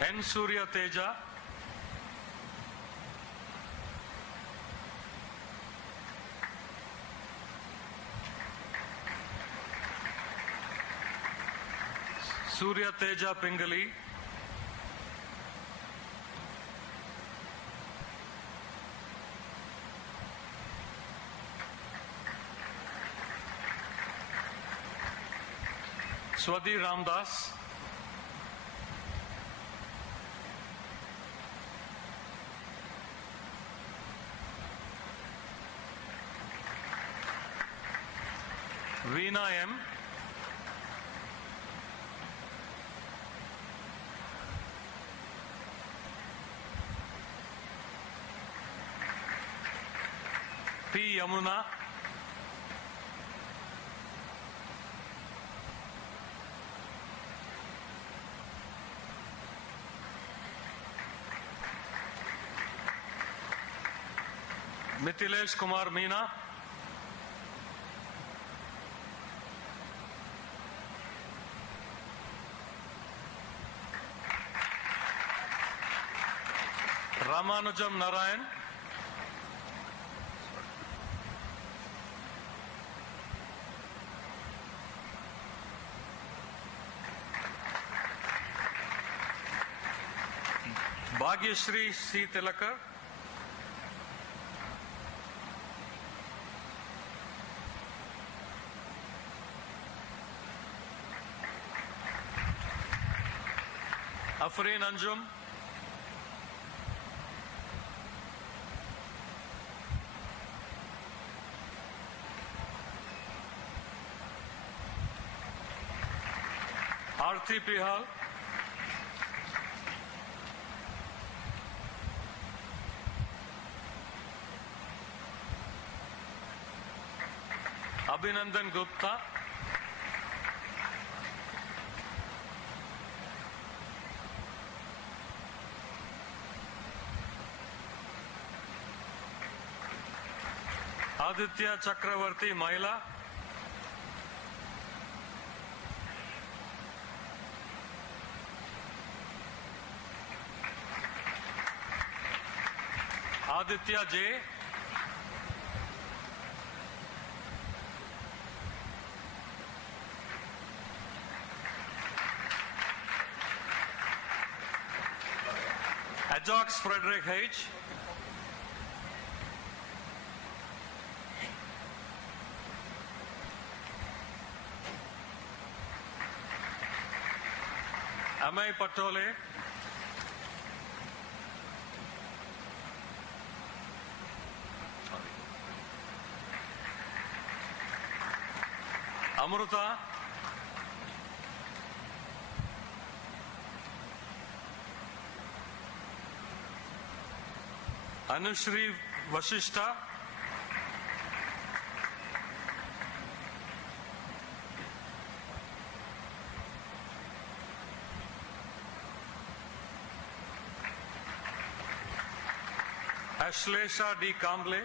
N. Surya Teja. Surya Teja Pingali, Swati Ramdas, Veena M, P. Yamuna, Mithilesh Kumar Meena, Ramanujam Narayan, Bhagyashree C. Tilakar, Afreen Anjum, Arthi Pihal, Abhinandan Gupta, Aditya Chakravarti Mahila, Aditya J, Ajax Frederick H, Amay Patole, Amruta, Anushri Vashishta, Ashlesha D. Kamble,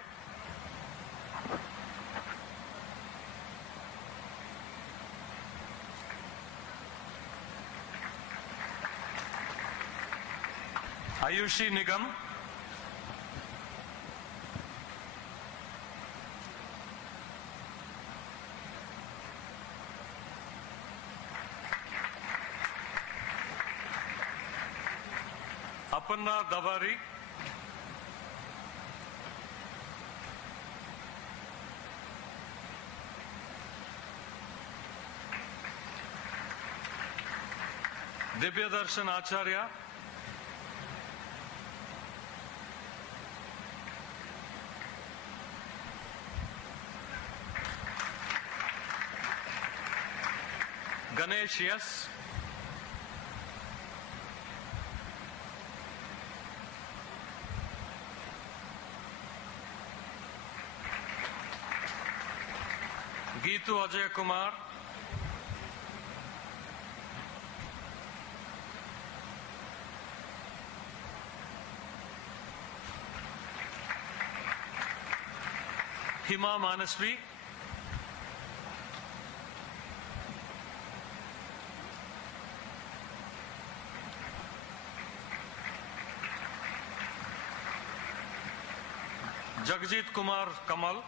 Ayushi Nigam, Aparna Davari, Divya Darshan Acharya, Ganesh S, Geetu Ajay Kumar, Hima Manasvi, Jagjit Kumar Kamal,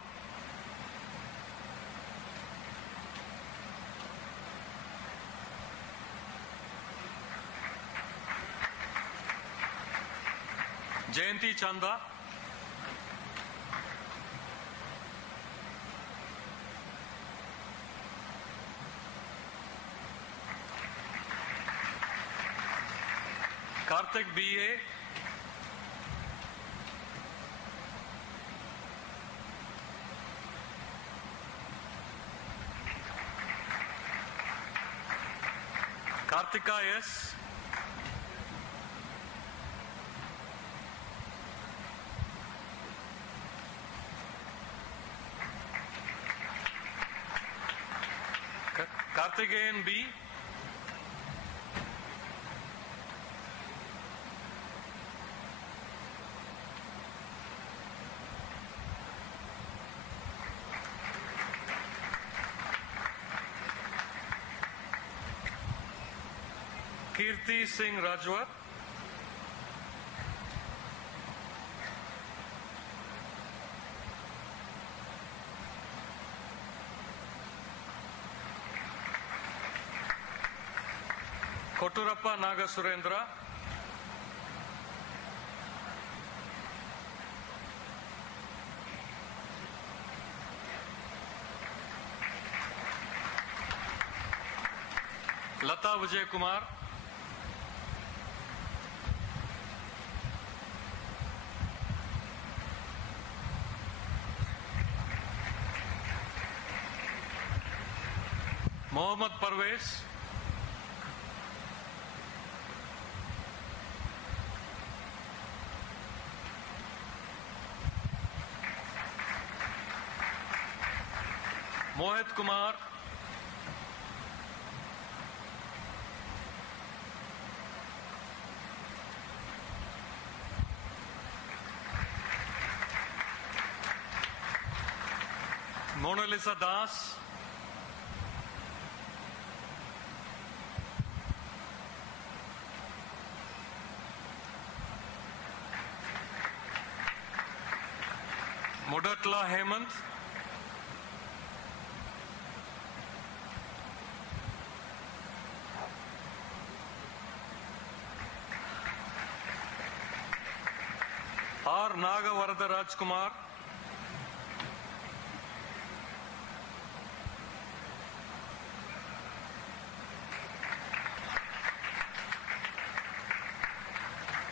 Jayanti Chanda, Karthik B.A., Karthika S., Karthikeyan B., Kirti Singh Rajwat, Koturappa Naga Surendra, Lata Vijay Kumar, Mohammad Parvez, Mohit Kumar, Mona Lisa Das, Mudatla Hemant, R. Nagavarada Rajkumar,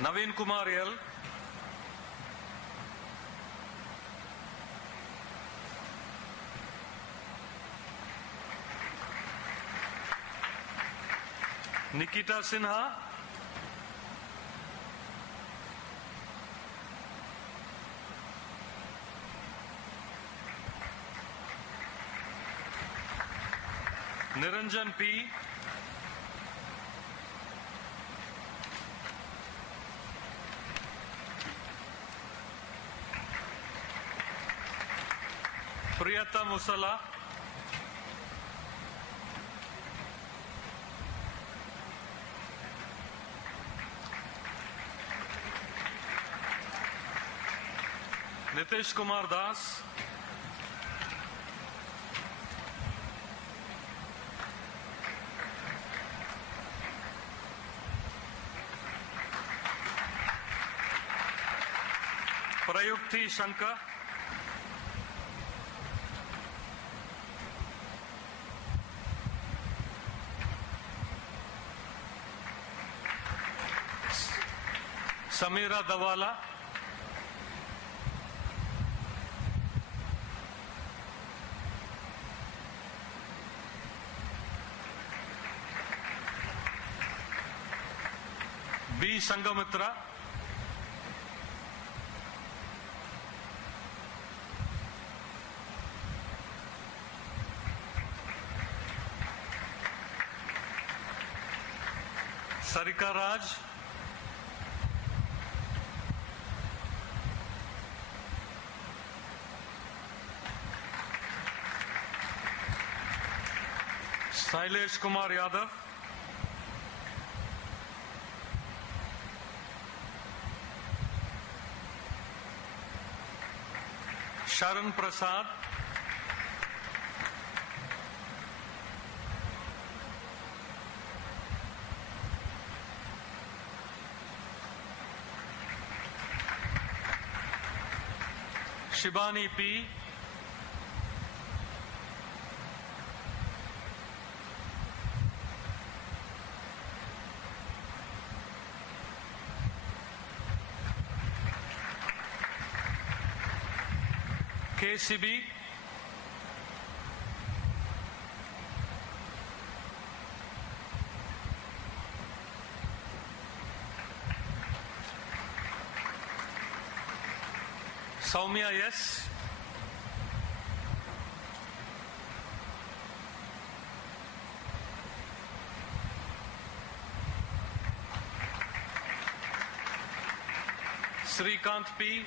Naveen Kumar L, Nikita Sinha, Niranjan P, Priyata Musala, Nitish Kumar Das, Prayukti Shankar, Samira Dawala, B. Sangamitra, Sarika Raj, Sailesh Kumar Yadav, Sharan Prasad, Shibani P. KCB. Soumya S. Srikanth P.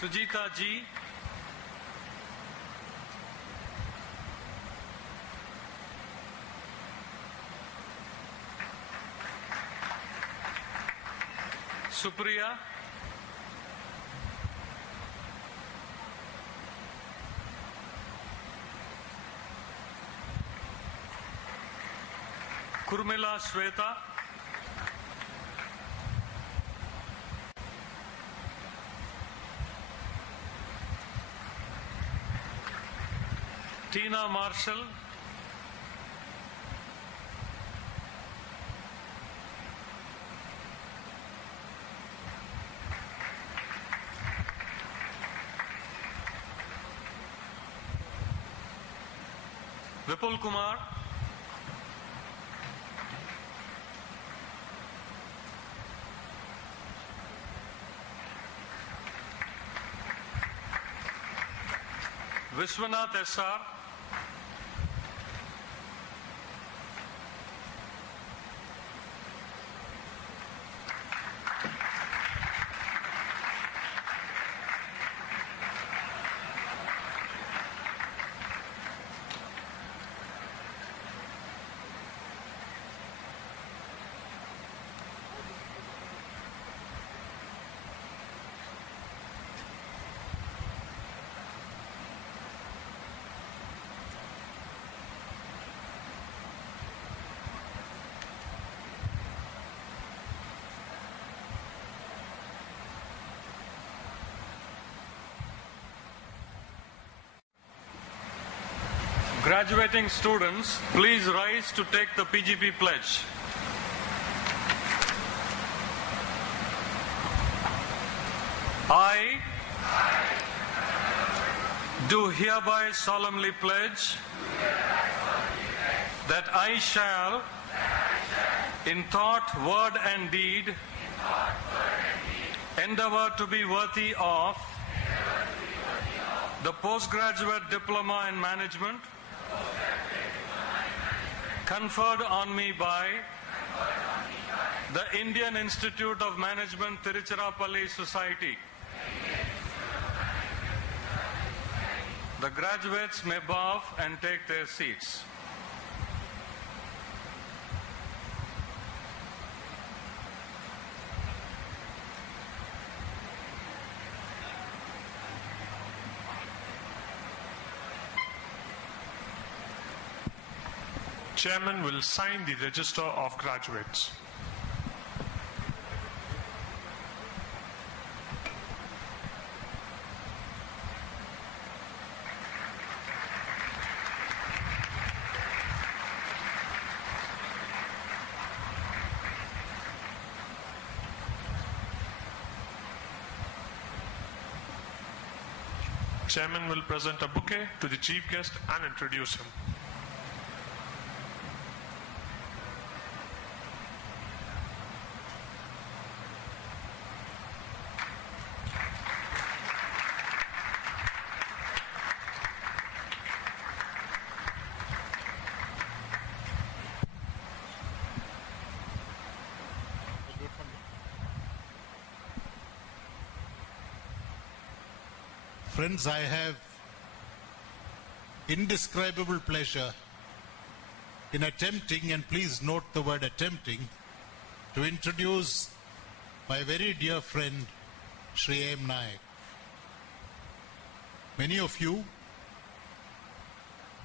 Sujita G. Supriya. Kurmila Shweta. Tina Marshall. Vipul Kumar. Vishwanath S.R. Graduating students, please rise to take the PGP pledge. I do hereby solemnly pledge that I shall, in thought, word and deed, endeavor to be worthy of the postgraduate diploma in management conferred on me by the Indian Institute of Management Tiruchirappalli Society. The graduates may bow and take their seats. Chairman will sign the register of graduates. Chairman will present a bouquet to the chief guest and introduce him. Friends, I have indescribable pleasure in attempting, and please note the word attempting, to introduce my very dear friend, Shri IIM Naik. Many of you,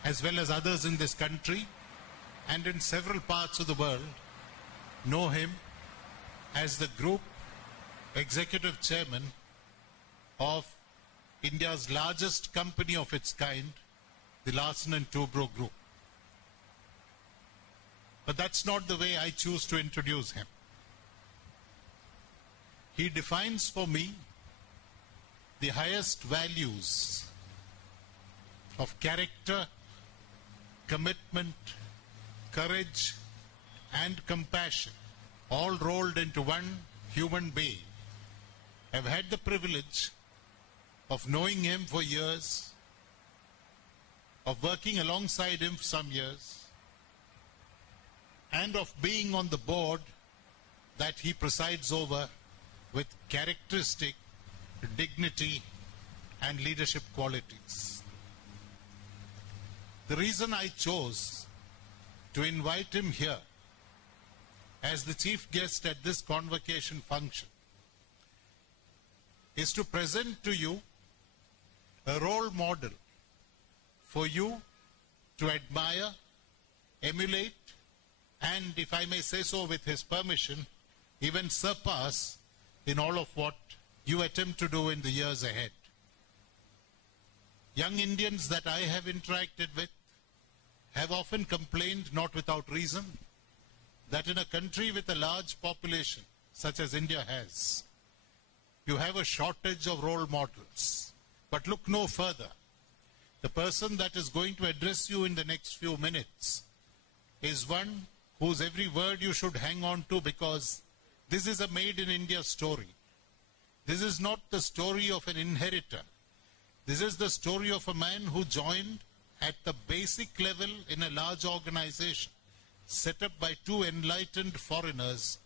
as well as others in this country, and in several parts of the world know him as the Group Executive Chairman of India's largest company of its kind, the Larsen & Toubro Group. But that's not the way I choose to introduce him. He defines for me the highest values of character, commitment, courage, and compassion, all rolled into one human being. I've had the privilege of knowing him for years, of working alongside him for some years, and of being on the board that he presides over with characteristic dignity and leadership qualities. The reason I chose to invite him here as the chief guest at this convocation function is to present to you a role model for you to admire, emulate, and, if I may say so with his permission, even surpass in all of what you attempt to do in the years ahead. Young Indians that I have interacted with have often complained, not without reason, that in a country with a large population, such as India has, you have a shortage of role models. But look no further. The person that is going to address you in the next few minutes is one whose every word you should hang on to, because this is a made in India story. This is not the story of an inheritor. This is the story of a man who joined at the basic level in a large organization set up by two enlightened foreigners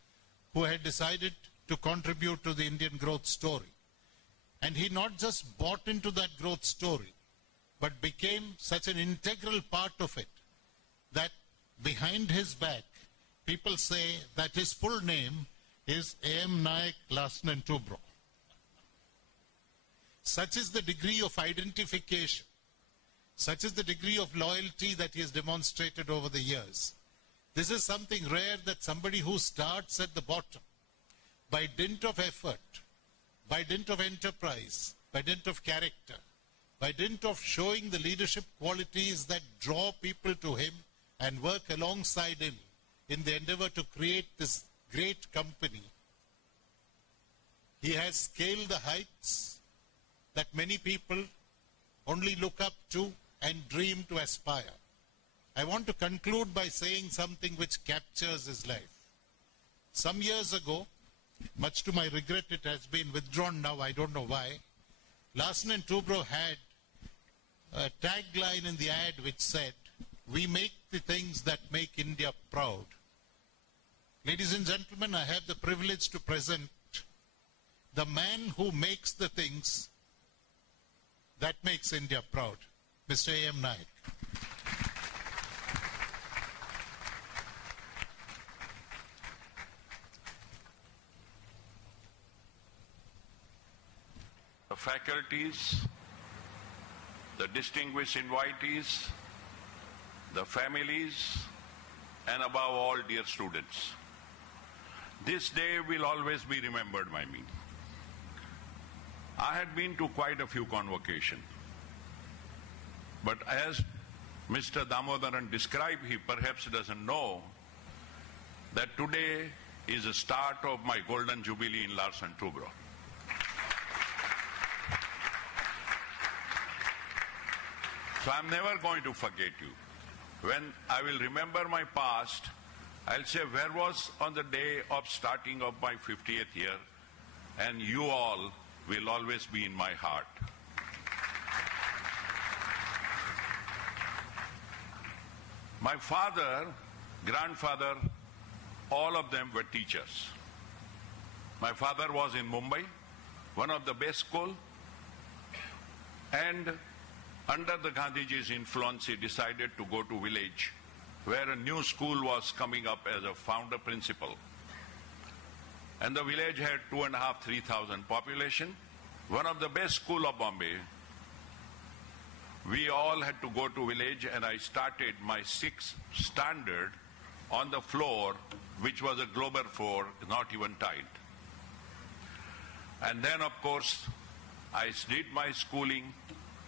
who had decided to contribute to the Indian growth story. And he not just bought into that growth story, but became such an integral part of it that behind his back, people say that his full name is IIM Naik Larsen & Toubro. Such is the degree of identification, such is the degree of loyalty that he has demonstrated over the years. This is something rare, that somebody who starts at the bottom, by dint of effort, by dint of enterprise, by dint of character, by dint of showing the leadership qualities that draw people to him and work alongside him in the endeavor to create this great company, he has scaled the heights that many people only look up to and dream to aspire. I want to conclude by saying something which captures his life. Some years ago, much to my regret it has been withdrawn now, I don't know why, Larsen & Toubro had a tagline in the ad which said, "We make the things that make India proud." Ladies and gentlemen, I have the privilege to present the man who makes the things that makes India proud, Mr. IIM Naik. The faculties, the distinguished invitees, the families, and above all, dear students. This day will always be remembered by me. I had been to quite a few convocations, but as Mr. Damodaran described, he perhaps doesn't know that today is the start of my golden jubilee in Larsen & Toubro. So I'm never going to forget you. When I will remember my past, I'll say, where was on the day of starting of my 50th year? And you all will always be in my heart. My father, grandfather, all of them were teachers. My father was in Mumbai, one of the best schools, and under the Gandhiji's influence, he decided to go to village where a new school was coming up as a founder principal. And the village had 2,500-3,000 population. One of the best school of Bombay we all had to go to village, and I started my 6th standard on the floor, which was a Glober 4, not even tiled. And then, of course, I did my schooling.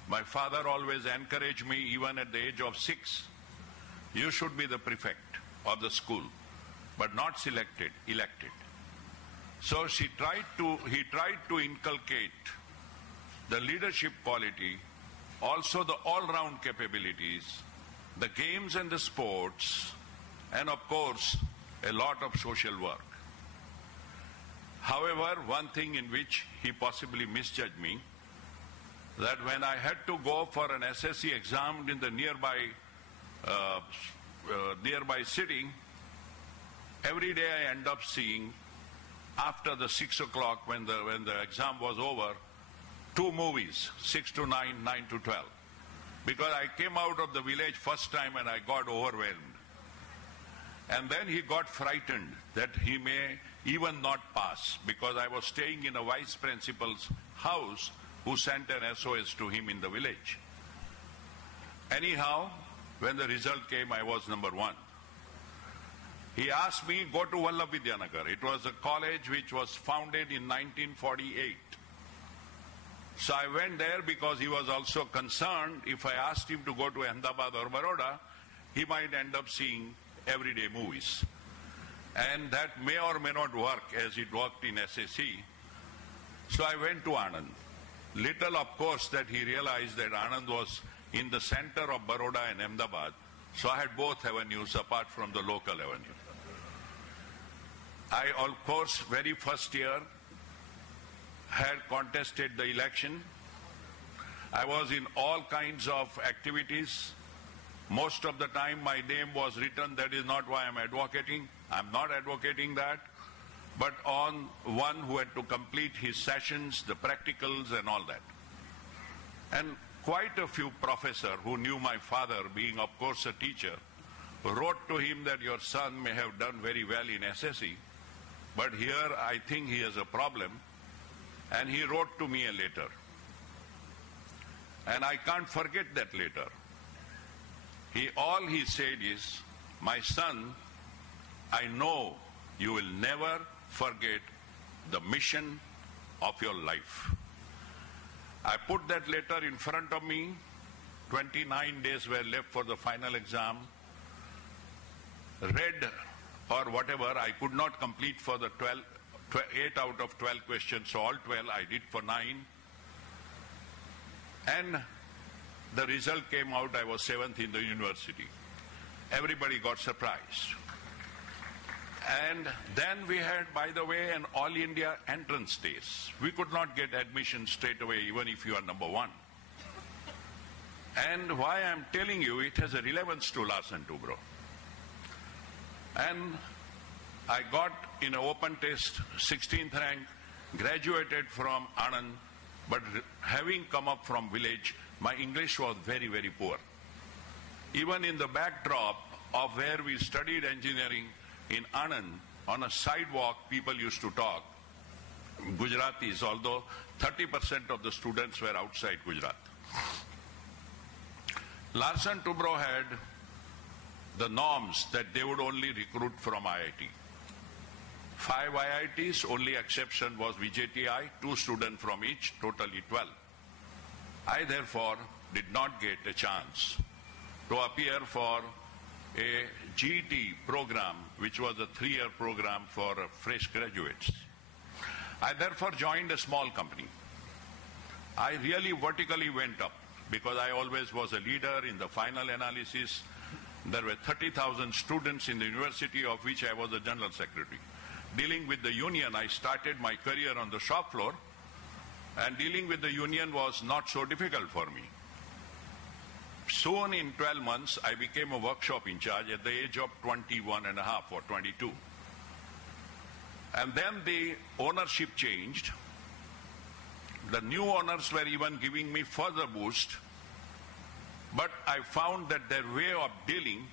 My father always encouraged me, even at the age of 6, you should be the prefect of the school, but not selected, elected. So he tried to inculcate the leadership quality, also the all-round capabilities, the games and the sports, and of course, a lot of social work. However, one thing in which he possibly misjudged me, that when I had to go for an SSC exam in the nearby city, every day I end up seeing, after the 6 o'clock when the exam was over, 2 movies, 6 to 9, 9 to 12. Because I came out of the village first time and I got overwhelmed. And then he got frightened that he may even not pass, because I was staying in a vice principal's house who sent an SOS to him in the village. Anyhow, when the result came, I was number 1. He asked me, go to Vallabh Vidyanagar. It was a college which was founded in 1948. So I went there because he was also concerned if I asked him to go to Ahmedabad or Baroda, he might end up seeing everyday movies. And that may or may not work as it worked in SSC. So I went to Anand. Little, of course, that he realized that Anand was in the center of Baroda and Ahmedabad. So I had both avenues apart from the local avenue. I, of course, very first year had contested the election. I was in all kinds of activities. Most of the time my name was written. That is not why I'm advocating. I'm not advocating that. But on one who had to complete his sessions, the practicals and all that. And quite a few professors who knew my father, being of course a teacher, wrote to him that your son may have done very well in SSC, but here I think he has a problem. And he wrote to me a letter. And I can't forget that letter. All he said is, my son, I know you will never forget the mission of your life. I put that letter in front of me. 29 days were left for the final exam. Read or whatever, I could not complete for the 8 out of 12 questions, so all 12 I did for 9. And the result came out, I was 7th in the university. Everybody got surprised. And then we had, by the way, an all India entrance test. We could not get admission straight away, even if you are number 1. And why I'm telling you, it has a relevance to Larsen Toubro. And I got in an open test 16th rank, graduated from Anand, but having come up from village, my English was very, very poor. Even in the backdrop of where we studied engineering in Anand, on a sidewalk, people used to talk Gujaratis, although 30% of the students were outside Gujarat. Larsen Toubro had the norms that they would only recruit from IIT. 5 IITs, only exception was VJTI, 2 students from each, totally 12. I therefore did not get a chance to appear for a GET program, which was a 3-year program for fresh graduates. I therefore joined a small company. I really vertically went up because I always was a leader in the final analysis. There were 30,000 students in the university, of which I was the general secretary. Dealing with the union, I started my career on the shop floor, and dealing with the union was not so difficult for me. Soon, in 12 months, I became a workshop in charge at the age of 21 and a half or 22. And then the ownership changed. The new owners were even giving me further boost. But I found that their way of dealing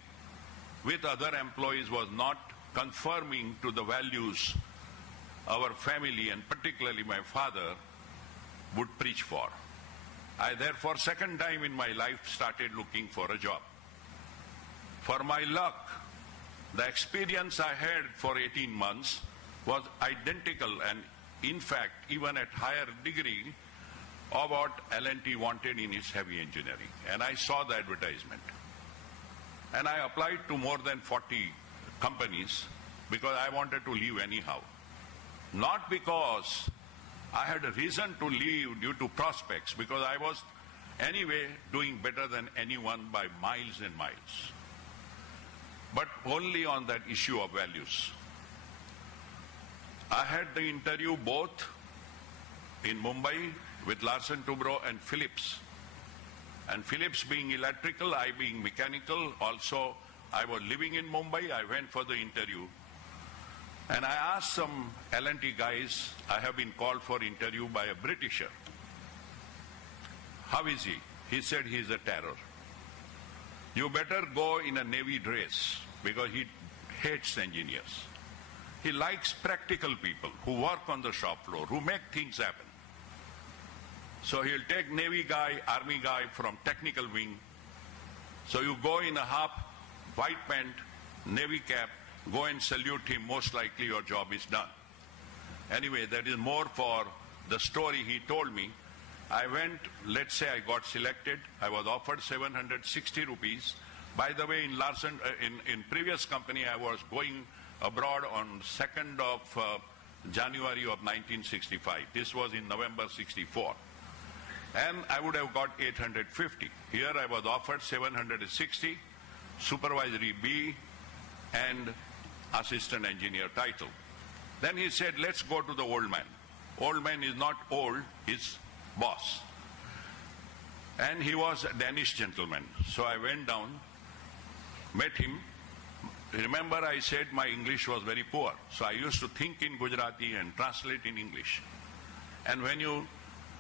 with other employees was not conforming to the values our family, and particularly my father, would preach for. I therefore second time in my life started looking for a job. For my luck, the experience I had for 18 months was identical and in fact even at higher degree of what L&T wanted in its heavy engineering. And I saw the advertisement. And I applied to more than 40 companies because I wanted to leave anyhow. Not because I had a reason to leave due to prospects, because I was anyway doing better than anyone by miles and miles. But only on that issue of values. I had the interview both in Mumbai with Larsen Toubro and Philips. And Philips being electrical, I being mechanical. Also, I was living in Mumbai. I went for the interview. And I asked some L&T guys, I have been called for interview by a Britisher. How is he? He said he is a terror. You better go in a navy dress because he hates engineers. He likes practical people who work on the shop floor, who make things happen. So he'll take Navy guy, Army guy from technical wing. So you go in a half white pant, Navy cap, go and salute him, most likely your job is done. Anyway, that is more for the story he told me. I went, let's say I got selected, I was offered 760 rupees. By the way, in Larsen, in previous company, I was going abroad on 2nd of January of 1965. This was in November 64. And I would have got 850. Here I was offered 760, supervisory B, and assistant engineer title. Then he said, let's go to the old man. Old man is not old, he's boss. And he was a Danish gentleman. So I went down, met him. Remember I said my English was very poor. So I used to think in Gujarati and translate in English. And when you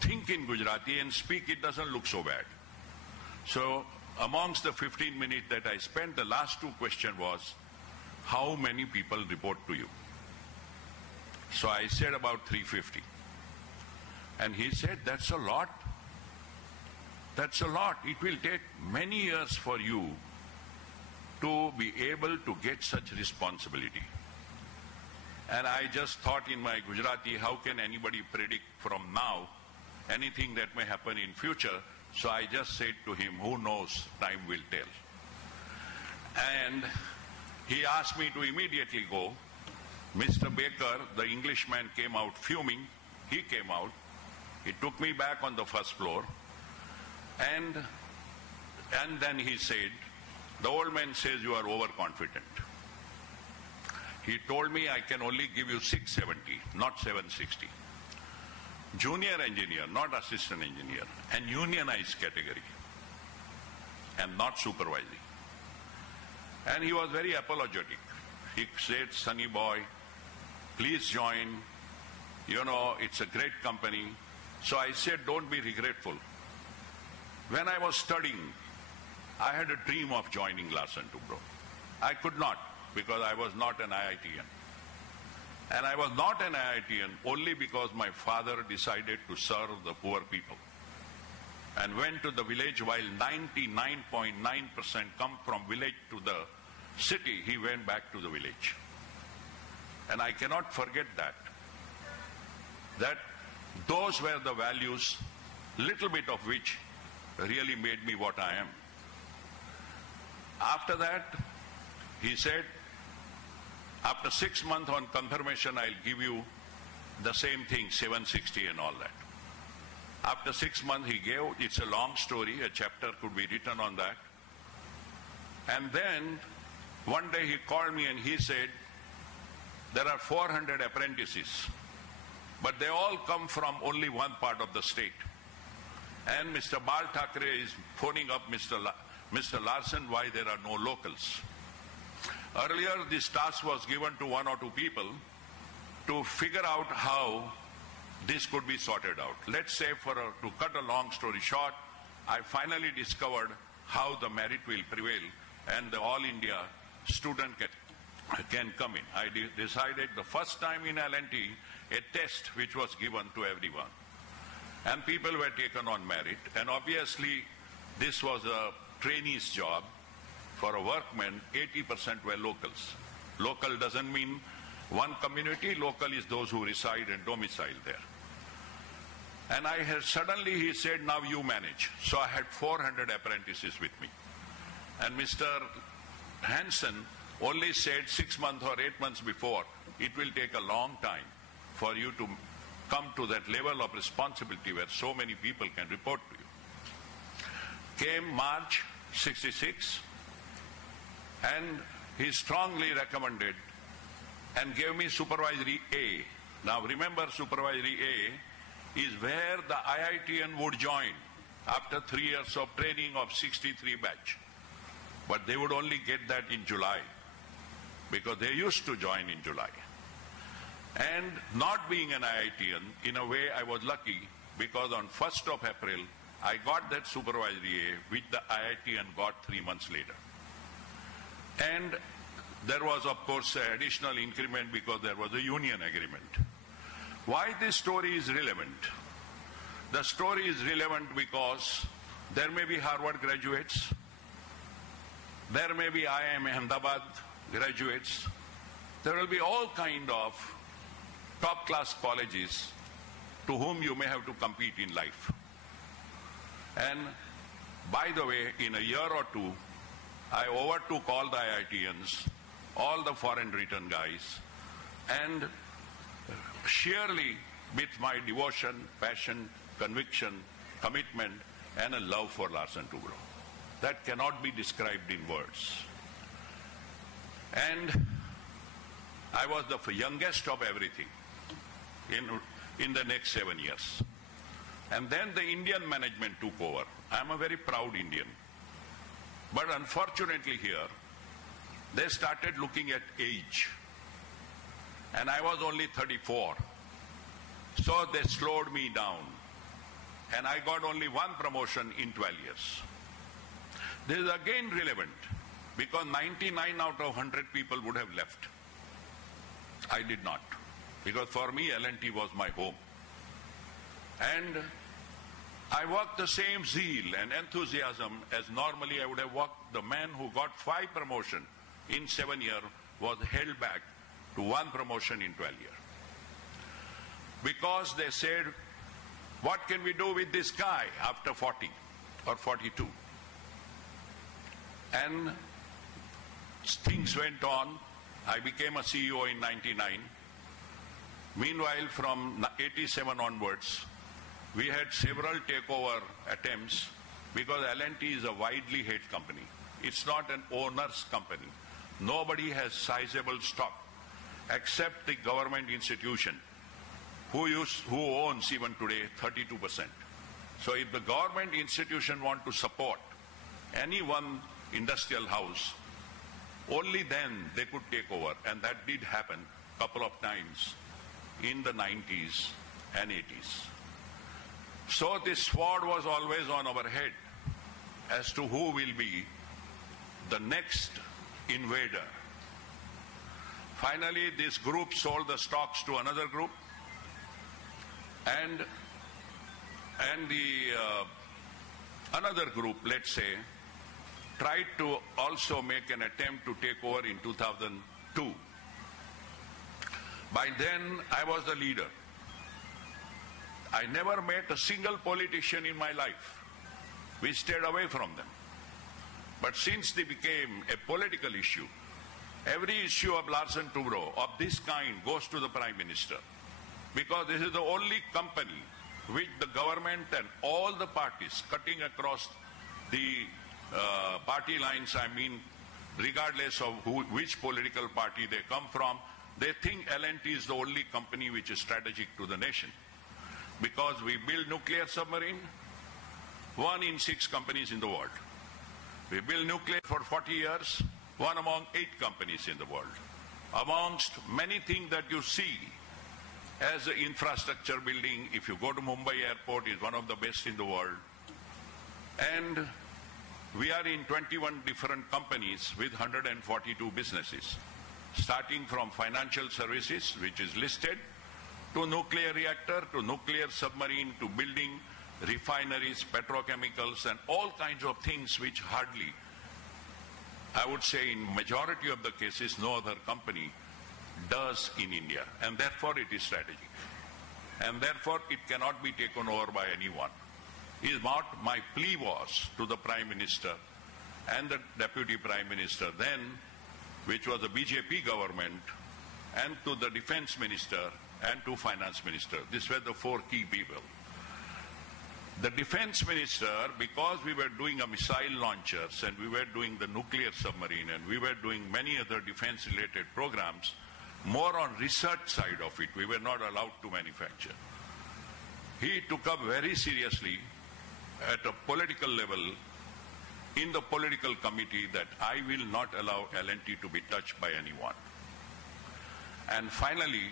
think in Gujarati and speak, it doesn't look so bad. So amongst the 15 minutes that I spent, the last two questions was, how many people report to you? So I said about 350. And he said, that's a lot. That's a lot. It will take many years for you to be able to get such responsibility. And I just thought in my Gujarati, how can anybody predict from now anything that may happen in future? So I just said to him, who knows, time will tell. And he asked me to immediately go. Mr. Baker, the Englishman, came out fuming. He came out. He took me back on the first floor. And then he said, the old man says you are overconfident. He told me I can only give you 670, not 760. Junior engineer, not assistant engineer, and unionized category, and not supervisory. And he was very apologetic. He said, Sonny boy, please join. You know, it's a great company. So I said, don't be regretful. When I was studying, I had a dream of joining Larsen Toubro. I could not, because I was not an IITian. And I was not an IITian only because my father decided to serve the poor people and went to the village. While 99.9% come from village to the city, he went back to the village. And I cannot forget that those were the values, little bit of which really made me what I am. After that, he said, after 6 months on confirmation, I'll give you the same thing, 760 and all that. After 6 months, he gave, it's a long story, a chapter could be written on that. And then, one day he called me and he said, there are 400 apprentices, but they all come from only one part of the state. And Mr. Bal Thackeray is phoning up Mr. Larsen why there are no locals. Earlier, this task was given to one or two people to figure out how this could be sorted out. Let's say, to cut a long story short, I finally discovered how the merit will prevail and the All India student can come in. I decided the first time in L&T, a test which was given to everyone. and people were taken on merit. And obviously, this was a trainee's job. For a workman, 80% were locals. Local doesn't mean one community. Local is those who reside and domicile there. And I had suddenly, he said, now you manage. So I had 400 apprentices with me. And Mr. Hansen only said 6 months or 8 months before, it will take a long time for you to come to that level of responsibility where so many people can report to you. Came March 66, and he strongly recommended and gave me Supervisory A. Now remember, Supervisory A is where the IITian would join after 3 years of training of 63 batch. But they would only get that in July, because they used to join in July. And not being an IITian, in a way I was lucky, because on 1st of April, I got that Supervisory A, which the IITian got 3 months later. And there was, of course, an additional increment because there was a union agreement. Why this story is relevant? The story is relevant because there may be Harvard graduates, there may be IIM Ahmedabad graduates, there will be all kind of top-class colleges to whom you may have to compete in life. And by the way, in a year or two, I overtook all the IITians, all the foreign return guys, and sheerly with my devotion, passion, conviction, commitment, and a love for Larsen & Toubro. That cannot be described in words. And I was the youngest of everything in the next 7 years. And then the Indian management took over. I'm a very proud Indian. But unfortunately here, they started looking at age. And I was only 34. So they slowed me down. And I got only one promotion in 12 years. This is again relevant, because 99 out of 100 people would have left. I did not, because for me L&T was my home. And I worked the same zeal and enthusiasm as normally I would have worked. The man who got 5 promotions in 7 years was held back to 1 promotion in 12 years. Because they said, what can we do with this guy after 40 or 42? And things went on. I became a CEO in 99. Meanwhile, from 87 onwards, we had several takeover attempts, because L&T is a widely held company. It's not an owner's company. Nobody has sizable stock except the government institution, who owns even today 32%. So if the government institution want to support any one industrial house, only then they could take over. And that did happen a couple of times in the 90s and 80s. So this sword was always on our head as to who will be the next invader. Finally, this group sold the stocks to another group, and another group, let's say, tried to also make an attempt to take over in 2002. By then, I was the leader. I never met a single politician in my life. We stayed away from them. But since they became a political issue, every issue of Larsen & Toubro of this kind goes to the Prime Minister, because this is the only company which the government and all the parties cutting across the party lines, I mean, regardless of which political party they come from, they think L&T is the only company which is strategic to the nation. Because we build nuclear submarine, 1 in 6 companies in the world. We build nuclear for 40 years, 1 among 8 companies in the world. Amongst many things that you see as an infrastructure building, if you go to Mumbai airport, is one of the best in the world. And we are in 21 different companies with 142 businesses, starting from financial services, which is listed, to nuclear reactor, to nuclear submarine, to building refineries, petrochemicals, and all kinds of things which hardly, I would say in majority of the cases, no other company does in India. And therefore it is strategic. And therefore it cannot be taken over by anyone. Is what my plea was to the Prime Minister and the Deputy Prime Minister then, which was the BJP government, and to the Defense Minister and to Finance Minister. These were the four key people. The Defense Minister, because we were doing a missile launchers and we were doing the nuclear submarine and we were doing many other defense-related programs, more on research side of it, we were not allowed to manufacture. He took up very seriously at a political level in the political committee that I will not allow L&T to be touched by anyone. And finally,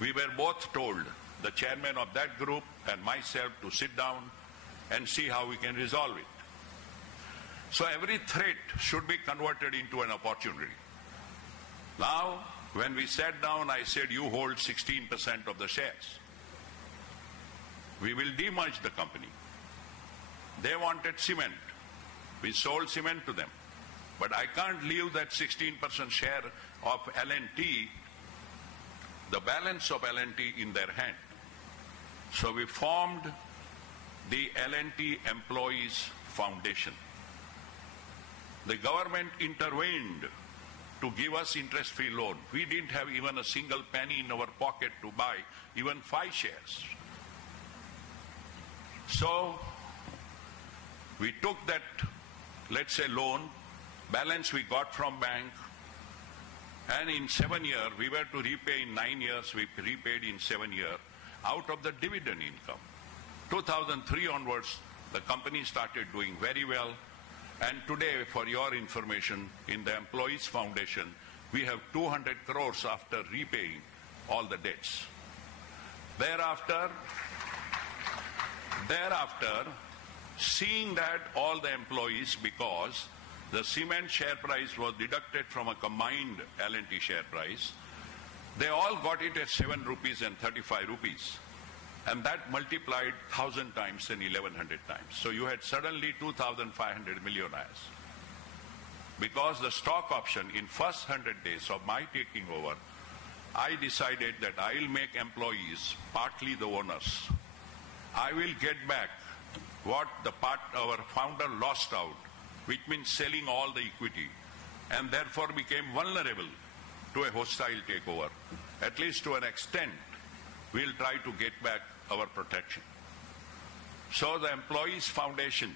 we were both told, the chairman of that group and myself, to sit down and see how we can resolve it. So every threat should be converted into an opportunity. Now, when we sat down, I said, you hold 16% of the shares. We will demerge the company. They wanted cement. We sold cement to them. But I can't leave that 16% share of L&T, the balance of L&T, in their hand. So we formed the L&T Employees Foundation. The government intervened to give us interest-free loan. We didn't have even a single penny in our pocket to buy even 5 shares. So we took that, let's say, loan, balance we got from bank, and in 7 years, we were to repay in 9 years, we repaid in 7 years, out of the dividend income. 2003 onwards, the company started doing very well. And today, for your information, in the Employees Foundation, we have 200 crores after repaying all the debts. Thereafter, seeing that all the employees, because the cement share price was deducted from a combined L&T share price, they all got it at 7 rupees and 35 rupees. And that multiplied 1,000 times and 1,100 times. So you had suddenly 2,500 millionaires. Because the stock option in first 100 days of my taking over, I decided that I will make employees partly the owners. I will get back what our founder lost out, which means selling all the equity, and therefore became vulnerable to a hostile takeover. At least to an extent, we'll try to get back our protection. So the Employees Foundation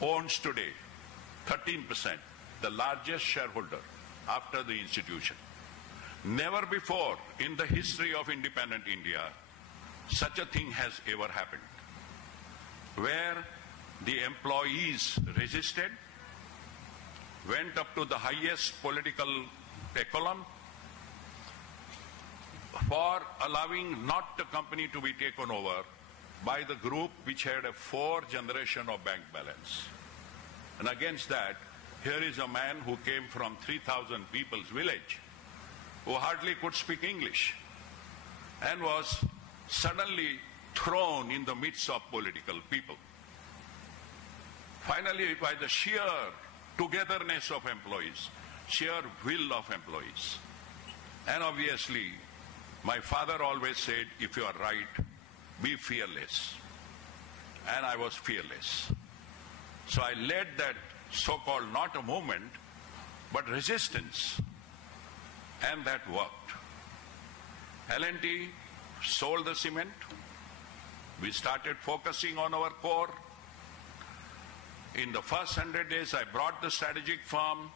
owns today 13%, the largest shareholder after the institution. Never before in the history of independent India, such a thing has ever happened, where the employees resisted, went up to the highest political echelon for allowing not the company to be taken over by the group which had a 4 generation of bank balance. And against that, here is a man who came from 3,000 people's village, who hardly could speak English, and was suddenly thrown in the midst of political people. Finally, by the sheer togetherness of employees, sheer will of employees. And obviously, my father always said, if you are right, be fearless. And I was fearless. So I led that so-called not a movement, but resistance. And that worked. L&T sold the cement. We started focusing on our core. In the first 100 days, I brought the strategic firm,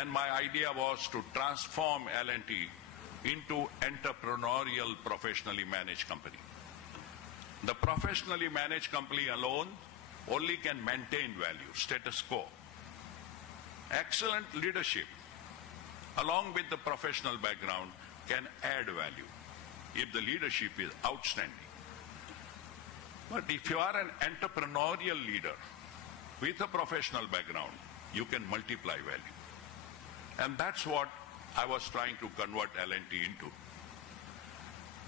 and my idea was to transform L&T into entrepreneurial, professionally managed company. The professionally managed company alone only can maintain value, status quo. Excellent leadership, along with the professional background, can add value if the leadership is outstanding. But if you are an entrepreneurial leader with a professional background, you can multiply value. And that's what I was trying to convert L&T into.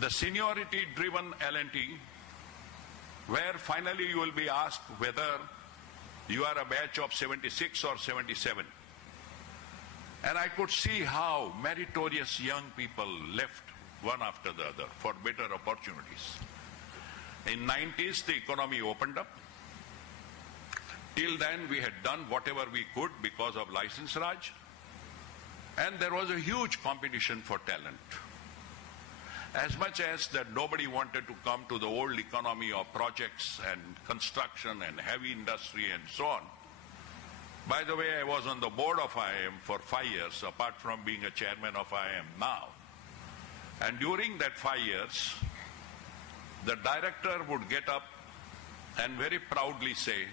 the seniority-driven L&T, where finally you will be asked whether you are a batch of 76 or 77. And I could see how meritorious young people left one after the other for better opportunities. In 90s, the economy opened up. Till then, we had done whatever we could because of license Raj. And there was a huge competition for talent. As much as that nobody wanted to come to the old economy of projects and construction and heavy industry and so on. By the way, I was on the board of IIM for 5 years, apart from being a chairman of IIM now. And during that 5 years, the director would get up and very proudly say,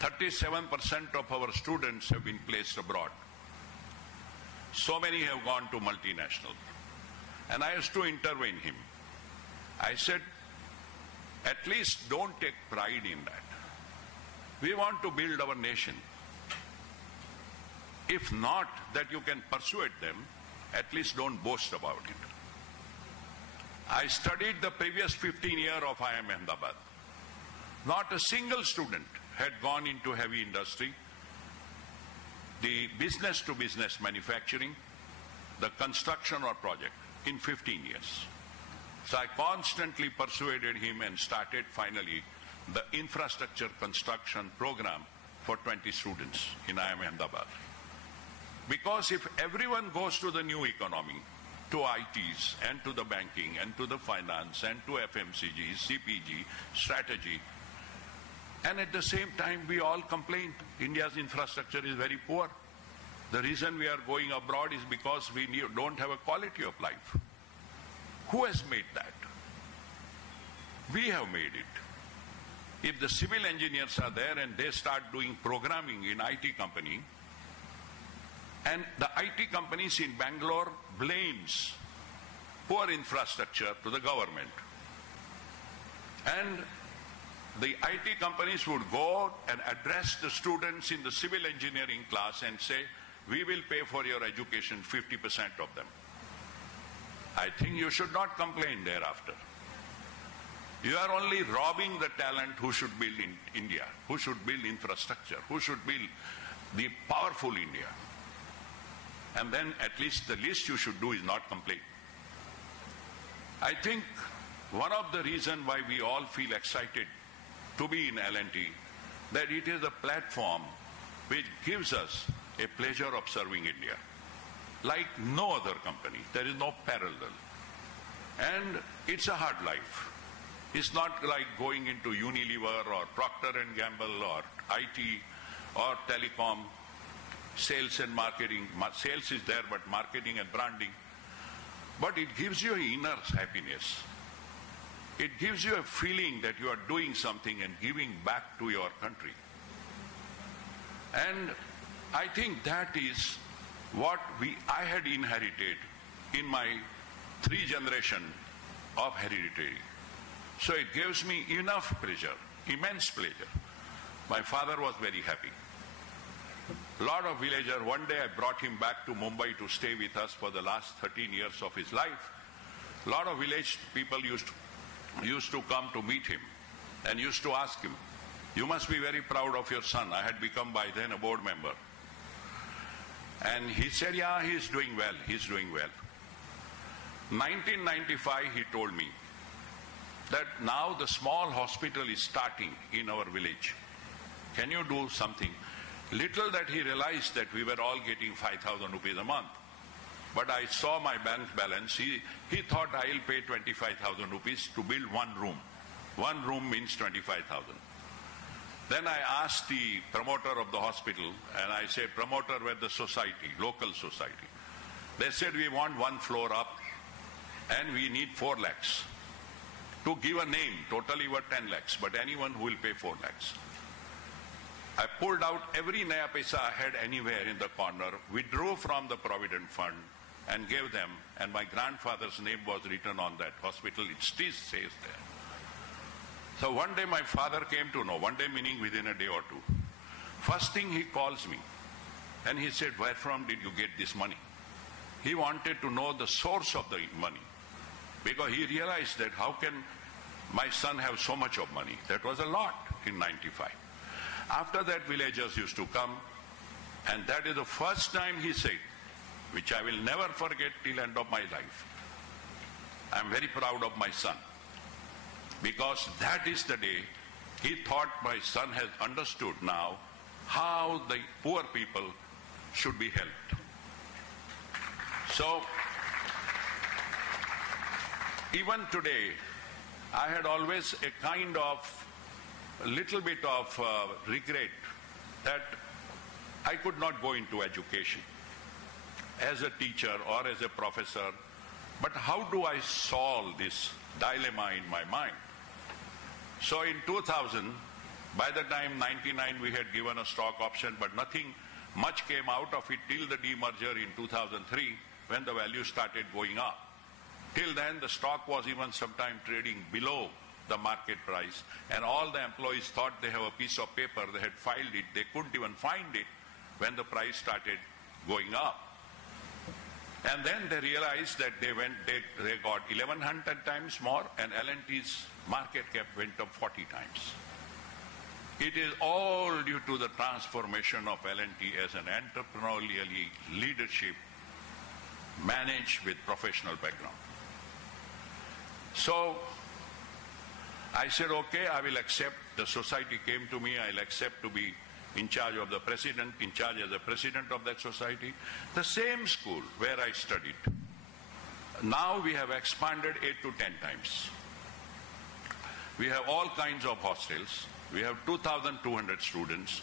37% of our students have been placed abroad. So many have gone to multinational. And I used to intervene him. I said, at least don't take pride in that. We want to build our nation. If not that you can persuade them, at least don't boast about it. I studied the previous 15 years of IIM Ahmedabad. Not a single student had gone into heavy industry, the business-to-business manufacturing, the construction or project in 15 years. So I constantly persuaded him and started finally the infrastructure construction program for 20 students in IIM Ahmedabad. Because if everyone goes to the new economy, to ITs and to the banking and to the finance and to FMCG, CPG, strategy, and at the same time we all complain India's infrastructure is very poor. The reason we are going abroad is because we don't have a quality of life. Who has made that? We have made it. If the civil engineers are there and they start doing programming in IT company, and the IT companies in Bangalore blames poor infrastructure to the government. And the IT companies would go and address the students in the civil engineering class and say, we will pay for your education 50% of them. I think you should not complain thereafter. You are only robbing the talent who should build in India, who should build infrastructure, who should build the powerful India. And then at least the least you should do is not complain. I think one of the reasons why we all feel excited to be in L&T, that it is a platform which gives us a pleasure of serving India. Like no other company, there is no parallel. And it's a hard life. It's not like going into Unilever or Procter & Gamble or IT or telecom. Sales and marketing. Sales is there, but marketing and branding. But it gives you inner happiness. It gives you a feeling that you are doing something and giving back to your country. And I think that is what I had inherited in my 3 generations of hereditary. So it gives me enough pleasure, immense pleasure. My father was very happy. Lot of villagers, one day I brought him back to Mumbai to stay with us for the last 13 years of his life. Lot of village people used to come to meet him and used to ask him, you must be very proud of your son. I had become by then a board member. And he said, yeah, he's doing well, he's doing well. 1995, he told me that now the small hospital is starting in our village. Can you do something? Little that he realized that we were all getting 5,000 rupees a month. But I saw my bank balance. He thought I'll pay 25,000 rupees to build one room. One room means 25,000. Then I asked the promoter of the hospital, and I said, promoter, where the society, local society. They said, we want 1 floor up, and we need 4 lakhs. To give a name, totally were 10 lakhs, but anyone who will pay 4 lakhs. I pulled out every naya paisa I had anywhere in the corner, withdrew from the Provident Fund and gave them, and my grandfather's name was written on that hospital. It still says there. So one day my father came to know, one day meaning within a day or two. First thing he calls me and he said, where from did you get this money? He wanted to know the source of the money. because he realized that how can my son have so much of money? That was a lot in 95. After that, villagers used to come, and that is the first time he said, which I will never forget till end of my life, I am very proud of my son, because that is the day he thought my son has understood now how the poor people should be helped. So, even today, I had always a kind of, a little bit of regret that I could not go into education as a teacher or as a professor. But how do I solve this dilemma in my mind? So in 2000, by the time 99 we had given a stock option, but nothing much came out of it till the demerger in 2003 when the value started going up. Till then the stock was even sometime trading below the market price, and all the employees thought they have a piece of paper, they had filed it, they couldn't even find it when the price started going up. And then they realized that they got 1100 times more, and L&T's market cap went up 40 times. It is all due to the transformation of L&T as an entrepreneurial leadership managed with professional background. So I said, okay, I will accept. The society came to me, I'll accept to be in charge of the president, in charge as the president of that society. The same school where I studied, now we have expanded 8 to 10 times. We have all kinds of hostels. We have 2,200 students.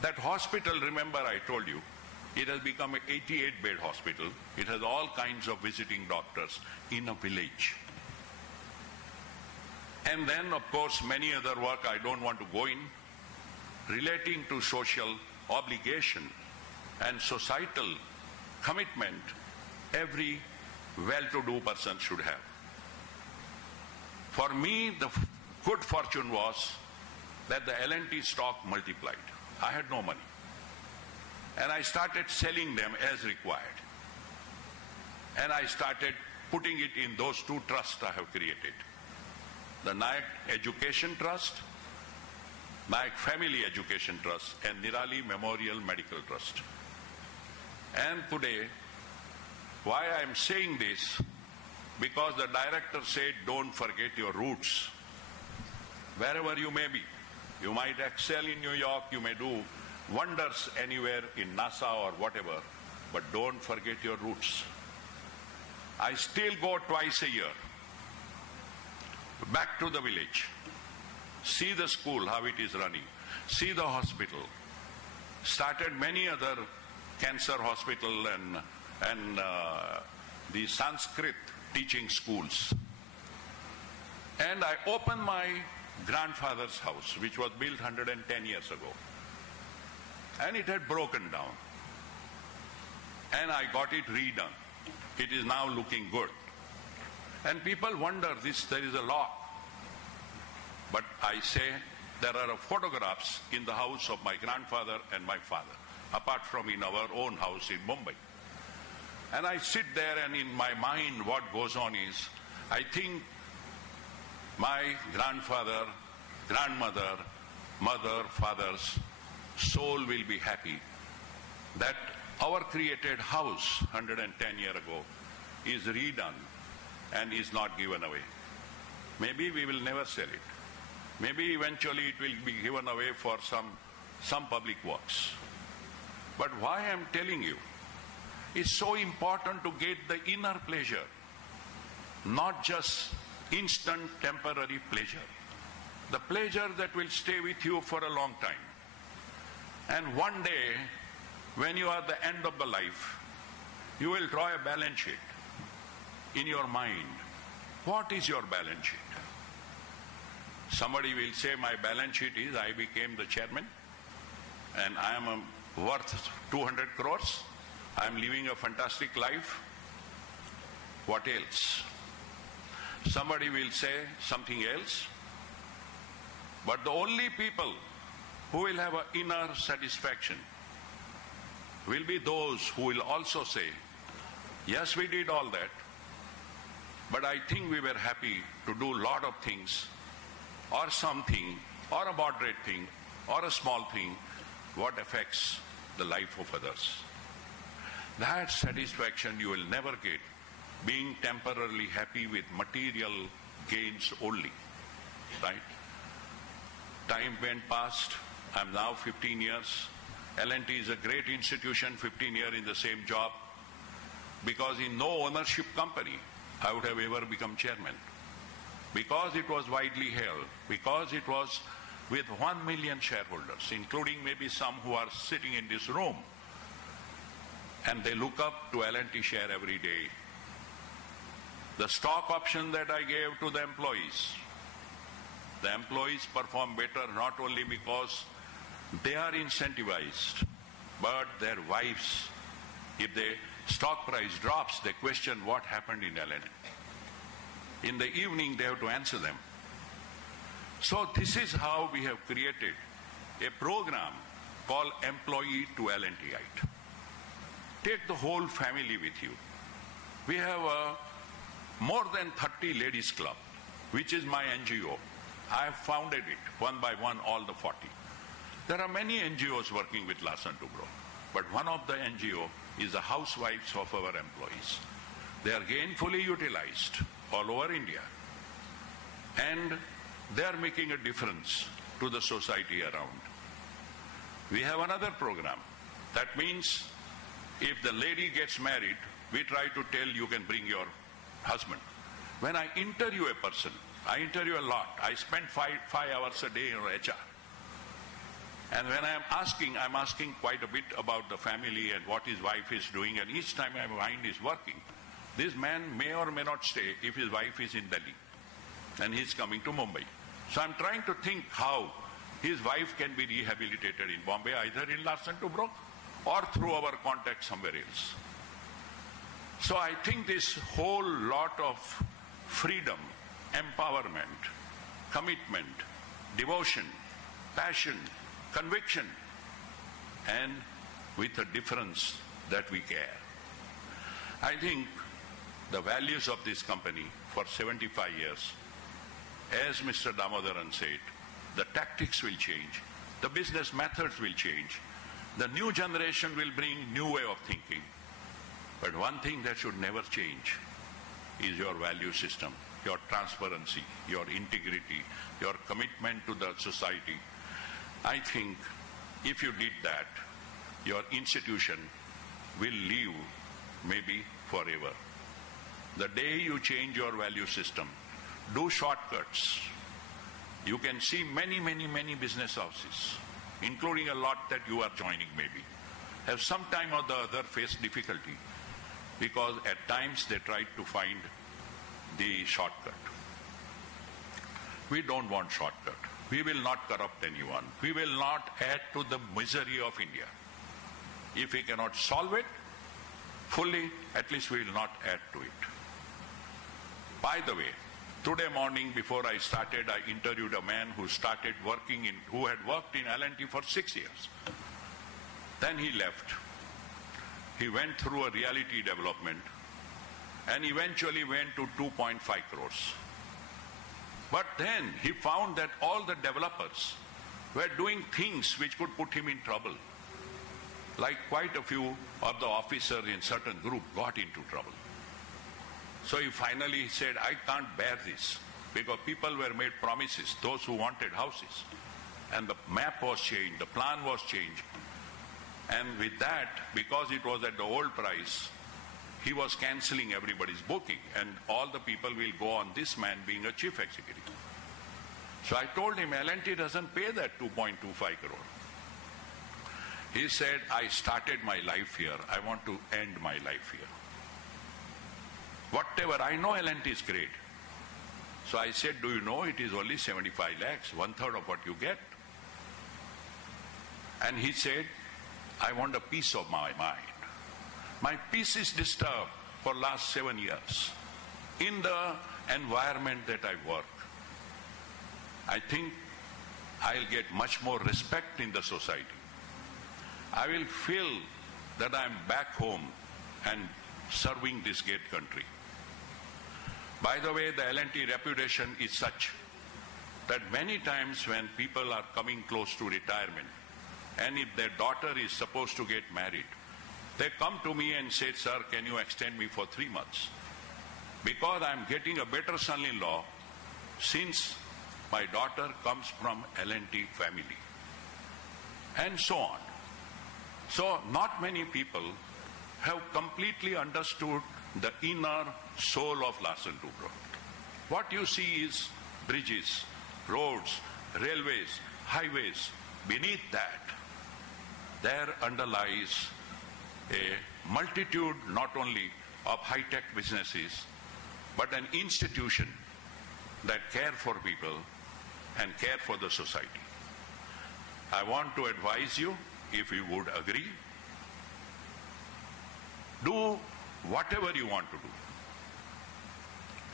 That hospital, remember I told you, it has become an 88-bed hospital. It has all kinds of visiting doctors in a village. And then, of course, many other work I don't want to go in, relating to social obligation and societal commitment every well-to-do person should have. For me, the good fortune was that the L&T stock multiplied. I had no money. And I started selling them as required. And I started putting it in those two trusts I have created. The Nayak Education Trust, Nayak Family Education Trust, and Nirali Memorial Medical Trust. And today, why I am saying this, because the director said, don't forget your roots. Wherever you may be, you might excel in New York, you may do wonders anywhere in NASA or whatever, but don't forget your roots. I still go twice a year back to the village, see the school, how it is running, see the hospital, started many other cancer hospital and the Sanskrit teaching schools. And I opened my grandfather's house, which was built 110 years ago. And it had broken down. And I got it redone. It is now looking good. And people wonder, there is a law. But I say, there are photographs in the house of my grandfather and my father, apart from in our own house in Mumbai. And I sit there, and in my mind what goes on is, I think my grandfather, grandmother, mother, father's soul will be happy that our created house 110 years ago is redone and is not given away. Maybe we will never sell it. Maybe eventually it will be given away for some public works. But why I am telling you, it's so important to get the inner pleasure, not just instant temporary pleasure. The pleasure that will stay with you for a long time. And one day, when you are at the end of the life, you will draw a balance sheet in your mind. What is your balance sheet? Somebody will say, my balance sheet is I became the chairman and I am worth 200 crores. I am living a fantastic life. What else? Somebody will say something else. But the only people who will have an inner satisfaction will be those who will also say, yes, we did all that, But I think we were happy to do a lot of things, or something, or a moderate thing, or a small thing, what affects the life of others. That satisfaction you will never get being temporarily happy with material gains only, right? Time went past. I'm now 15 years. L&T is a great institution, 15 years in the same job, because in no ownership company I would have ever become chairman. Because it was widely held, because it was with 1 million shareholders, including maybe some who are sitting in this room, and they look up to L&T share every day. The stock option that I gave to the employees perform better not only because they are incentivized, but their wives, if the stock price drops, they question what happened in L&T. In the evening, they have to answer them. So this is how we have created a program called Employee to L&Tite. Take the whole family with you. We have more than 30 ladies club, which is my NGO. I have founded it one by one, all the 40. There are many NGOs working with Larsen & Toubro, but one of the NGO is the housewives of our employees. They are gainfully utilized all over India, and they are making a difference to the society around. We have another program. That means if the lady gets married, we try to tell you can bring your husband. When I interview a person, I interview a lot. I spend five hours a day in HR. And when I'm asking quite a bit about the family and what his wife is doing, and each time my mind is working. This man may or may not stay if his wife is in Delhi and he's coming to Mumbai. So I'm trying to think how his wife can be rehabilitated in Bombay, either in Larsen & Toubro or through our contact somewhere else. So I think this whole lot of freedom, empowerment, commitment, devotion, passion, conviction, and with a difference that we care. I think the values of this company for 75 years, as Mr. Damodaran said, the tactics will change, the business methods will change, the new generation will bring new way of thinking. But one thing that should never change is your value system, your transparency, your integrity, your commitment to the society. I think if you did that, your institution will live maybe forever. The day you change your value system, do shortcuts. You can see many business houses, including a lot that you are joining maybe, have some time or the other faced difficulty because at times they try to find the shortcut. We don't want shortcut. We will not corrupt anyone. We will not add to the misery of India. If we cannot solve it fully, at least we will not add to it. By the way, today morning before I started, I interviewed a man who had worked in L&T for 6 years. Then he left. He went through a reality development and eventually went to 2.5 crores. But then he found that all the developers were doing things which could put him in trouble. Like quite a few of the officers in certain group got into trouble. So he finally said, I can't bear this, because people were made promises, those who wanted houses. And the map was changed, the plan was changed. And with that, because it was at the old price, he was cancelling everybody's booking, and all the people will go on this man being a chief executive. So I told him, L&T doesn't pay that 2.25 crore. He said, I started my life here. I want to end my life here. Whatever, I know L&T is great. So I said, do you know it is only 75 lakhs, 1/3 of what you get? And he said, I want a peace of my mind. My peace is disturbed for last 7 years. In the environment that I work, I think I'll get much more respect in the society. I will feel that I'm back home and serving this great country. By the way, the L&T reputation is such that many times when people are coming close to retirement, and if their daughter is supposed to get married, they come to me and say, "Sir, can you extend me for 3 months? Because I'm getting a better son-in-law since my daughter comes from L&T family." And so on. So not many people have completely understood the inner soul of Larsen & Toubro. What you see is bridges, roads, railways, highways. Beneath that, there underlies a multitude not only of high-tech businesses, but an institution that care for people and care for the society. I want to advise you, if you would agree, do whatever you want to do.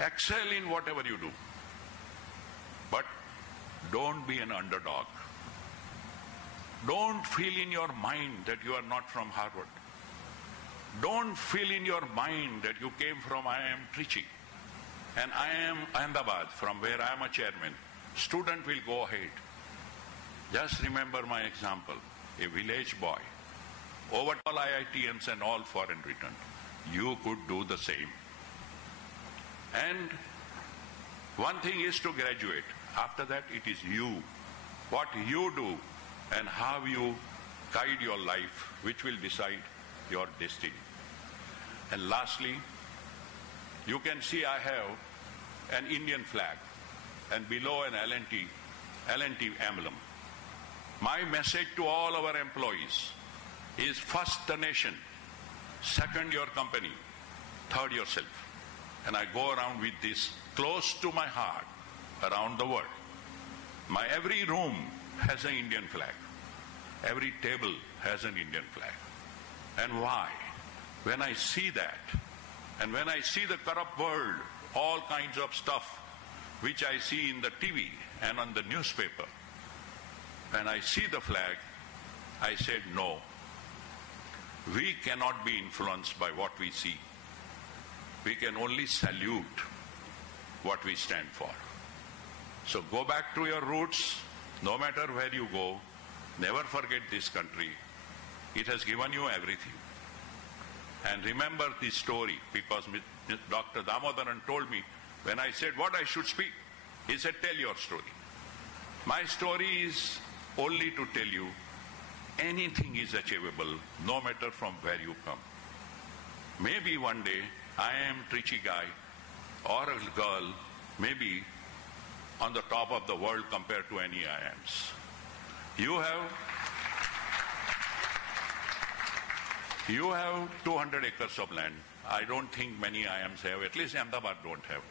Excel in whatever you do. But don't be an underdog. Don't feel in your mind that you are not from Harvard. Don't feel in your mind that you came from IIM Trichy and IIM Ahmedabad, from where I am a chairman. Student will go ahead. Just remember my example, a village boy, over all IITMs and all foreign return. You could do the same. And one thing is to graduate. After that, it is you. What you do and how you guide your life, which will decide your destiny. And lastly, you can see I have an Indian flag and below an L&T emblem. My message to all our employees is: first the nation, second your company, third yourself. And I go around with this close to my heart around the world. My every room has an Indian flag. Every table has an Indian flag. And why? When I see that, and when I see the corrupt world, all kinds of stuff which I see in the TV and on the newspaper, when I see the flag, I said, no, we cannot be influenced by what we see. We can only salute what we stand for. So go back to your roots, no matter where you go. Never forget this country. It has given you everything. And remember this story, because Dr. Damodaran told me, when I said what I should speak, he said, tell your story. My story is only to tell you anything is achievable, no matter from where you come. Maybe one day, IIM Trichy guy or a girl may be on the top of the world compared to any IIMs. You have 200 acres of land. I don't think many IIMs have, at least Ahmedabad don't have.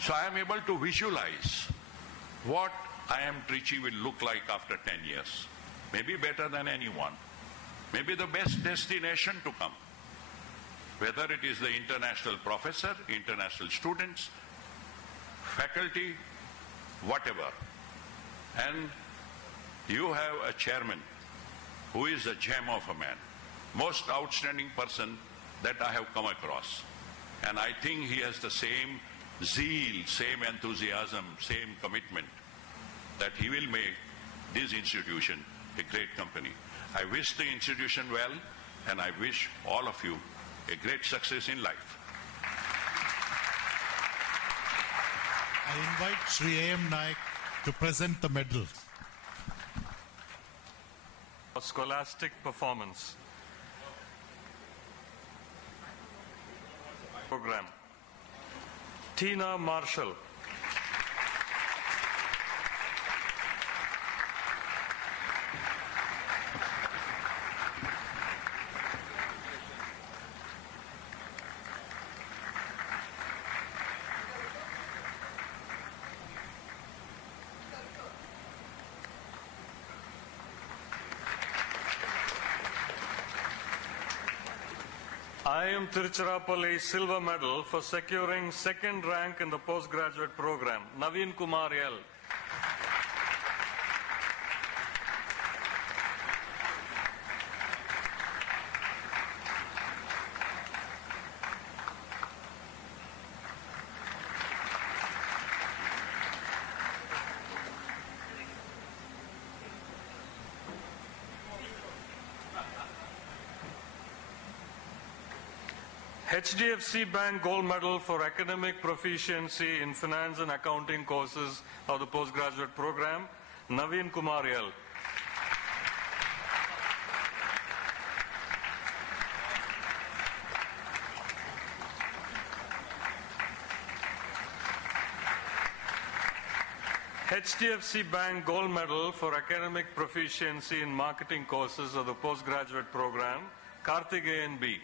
So I am able to visualize what IIM Trichy will look like after 10 years. Maybe better than anyone. Maybe the best destination to come. Whether it is the international professor, international students, faculty, whatever. And you have a chairman who is a gem of a man. Most outstanding person that I have come across. And I think he has the same zeal, same enthusiasm, same commitment that he will make this institution a great company. I wish the institution well, and I wish all of you a great success in life. I invite Sri A.M. Naik to present the medals. Scholastic performance program. Tina Marshall. IIM Tiruchirappalli Silver Medal for securing second rank in the postgraduate program. Naveen Kumar L. HDFC Bank Gold Medal for Academic Proficiency in Finance and Accounting courses of the postgraduate program, Naveen Kumar L. HDFC Bank Gold Medal for Academic Proficiency in Marketing courses of the postgraduate program, Karthikeyan B.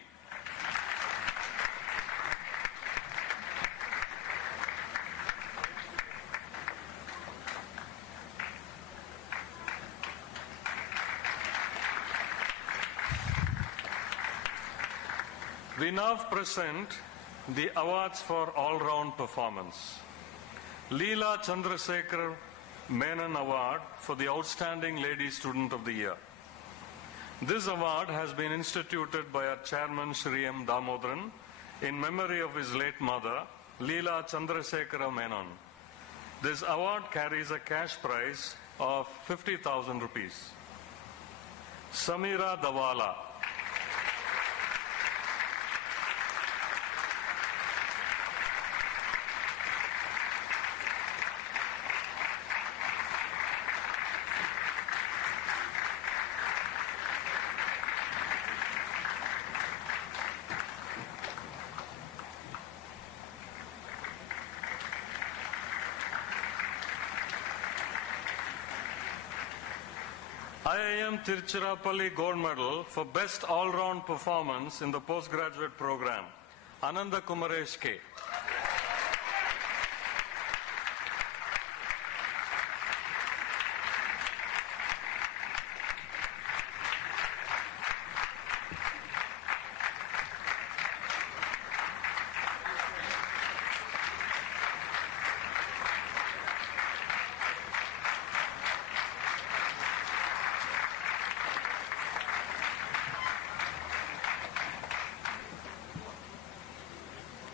We now present the awards for all-round performance. Leela Chandrasekhar Menon Award for the Outstanding Lady Student of the Year. This award has been instituted by our chairman, Shri M. Damodaran, in memory of his late mother, Leela Chandrasekhar Menon. This award carries a cash prize of 50,000 rupees. Samira Dawala. IIM Trichy Gold Medal for Best All-Round Performance in the Postgraduate Program, Ananda Kumaresh K.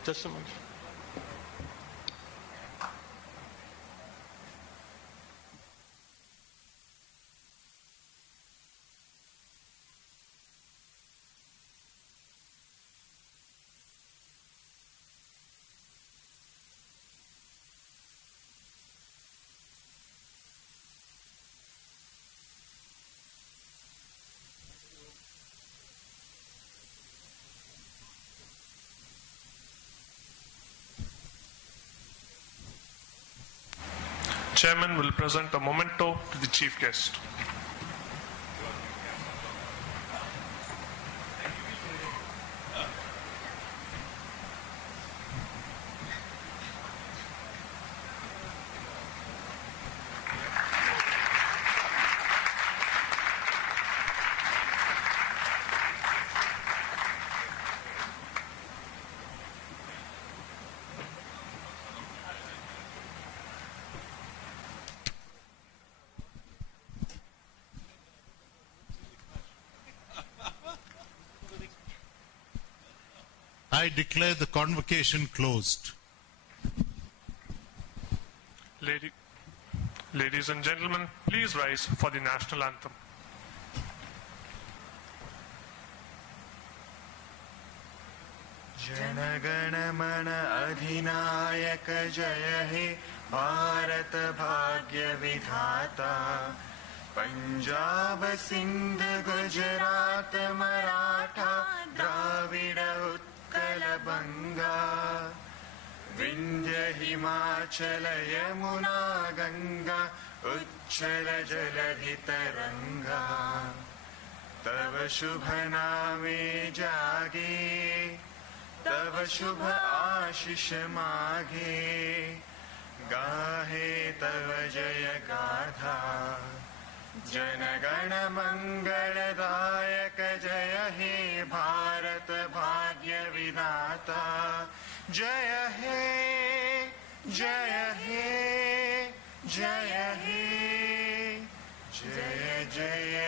Just a minute. Chairman will present a memento to the chief guest. I declare the convocation closed. Ladies and gentlemen, please rise for the national anthem. Jana Mana Adhinayaka Jaya He Bharat Bhagya Vidhata Punjab Sindh Gujarat Maratha Dravida Utkala Banga Vindhya Himachala Yamuna Ganga Uchchala Jaladhi Taranga Tava Shubha Name Jage Tava Shubha Ashish Maghe Gahe Tava Jaya Gatha Jana Gana Mangala Dayaka Jaya He Bharat Bhagya Vidhata Jaya He Jaya He Jaya He Jaya Jaya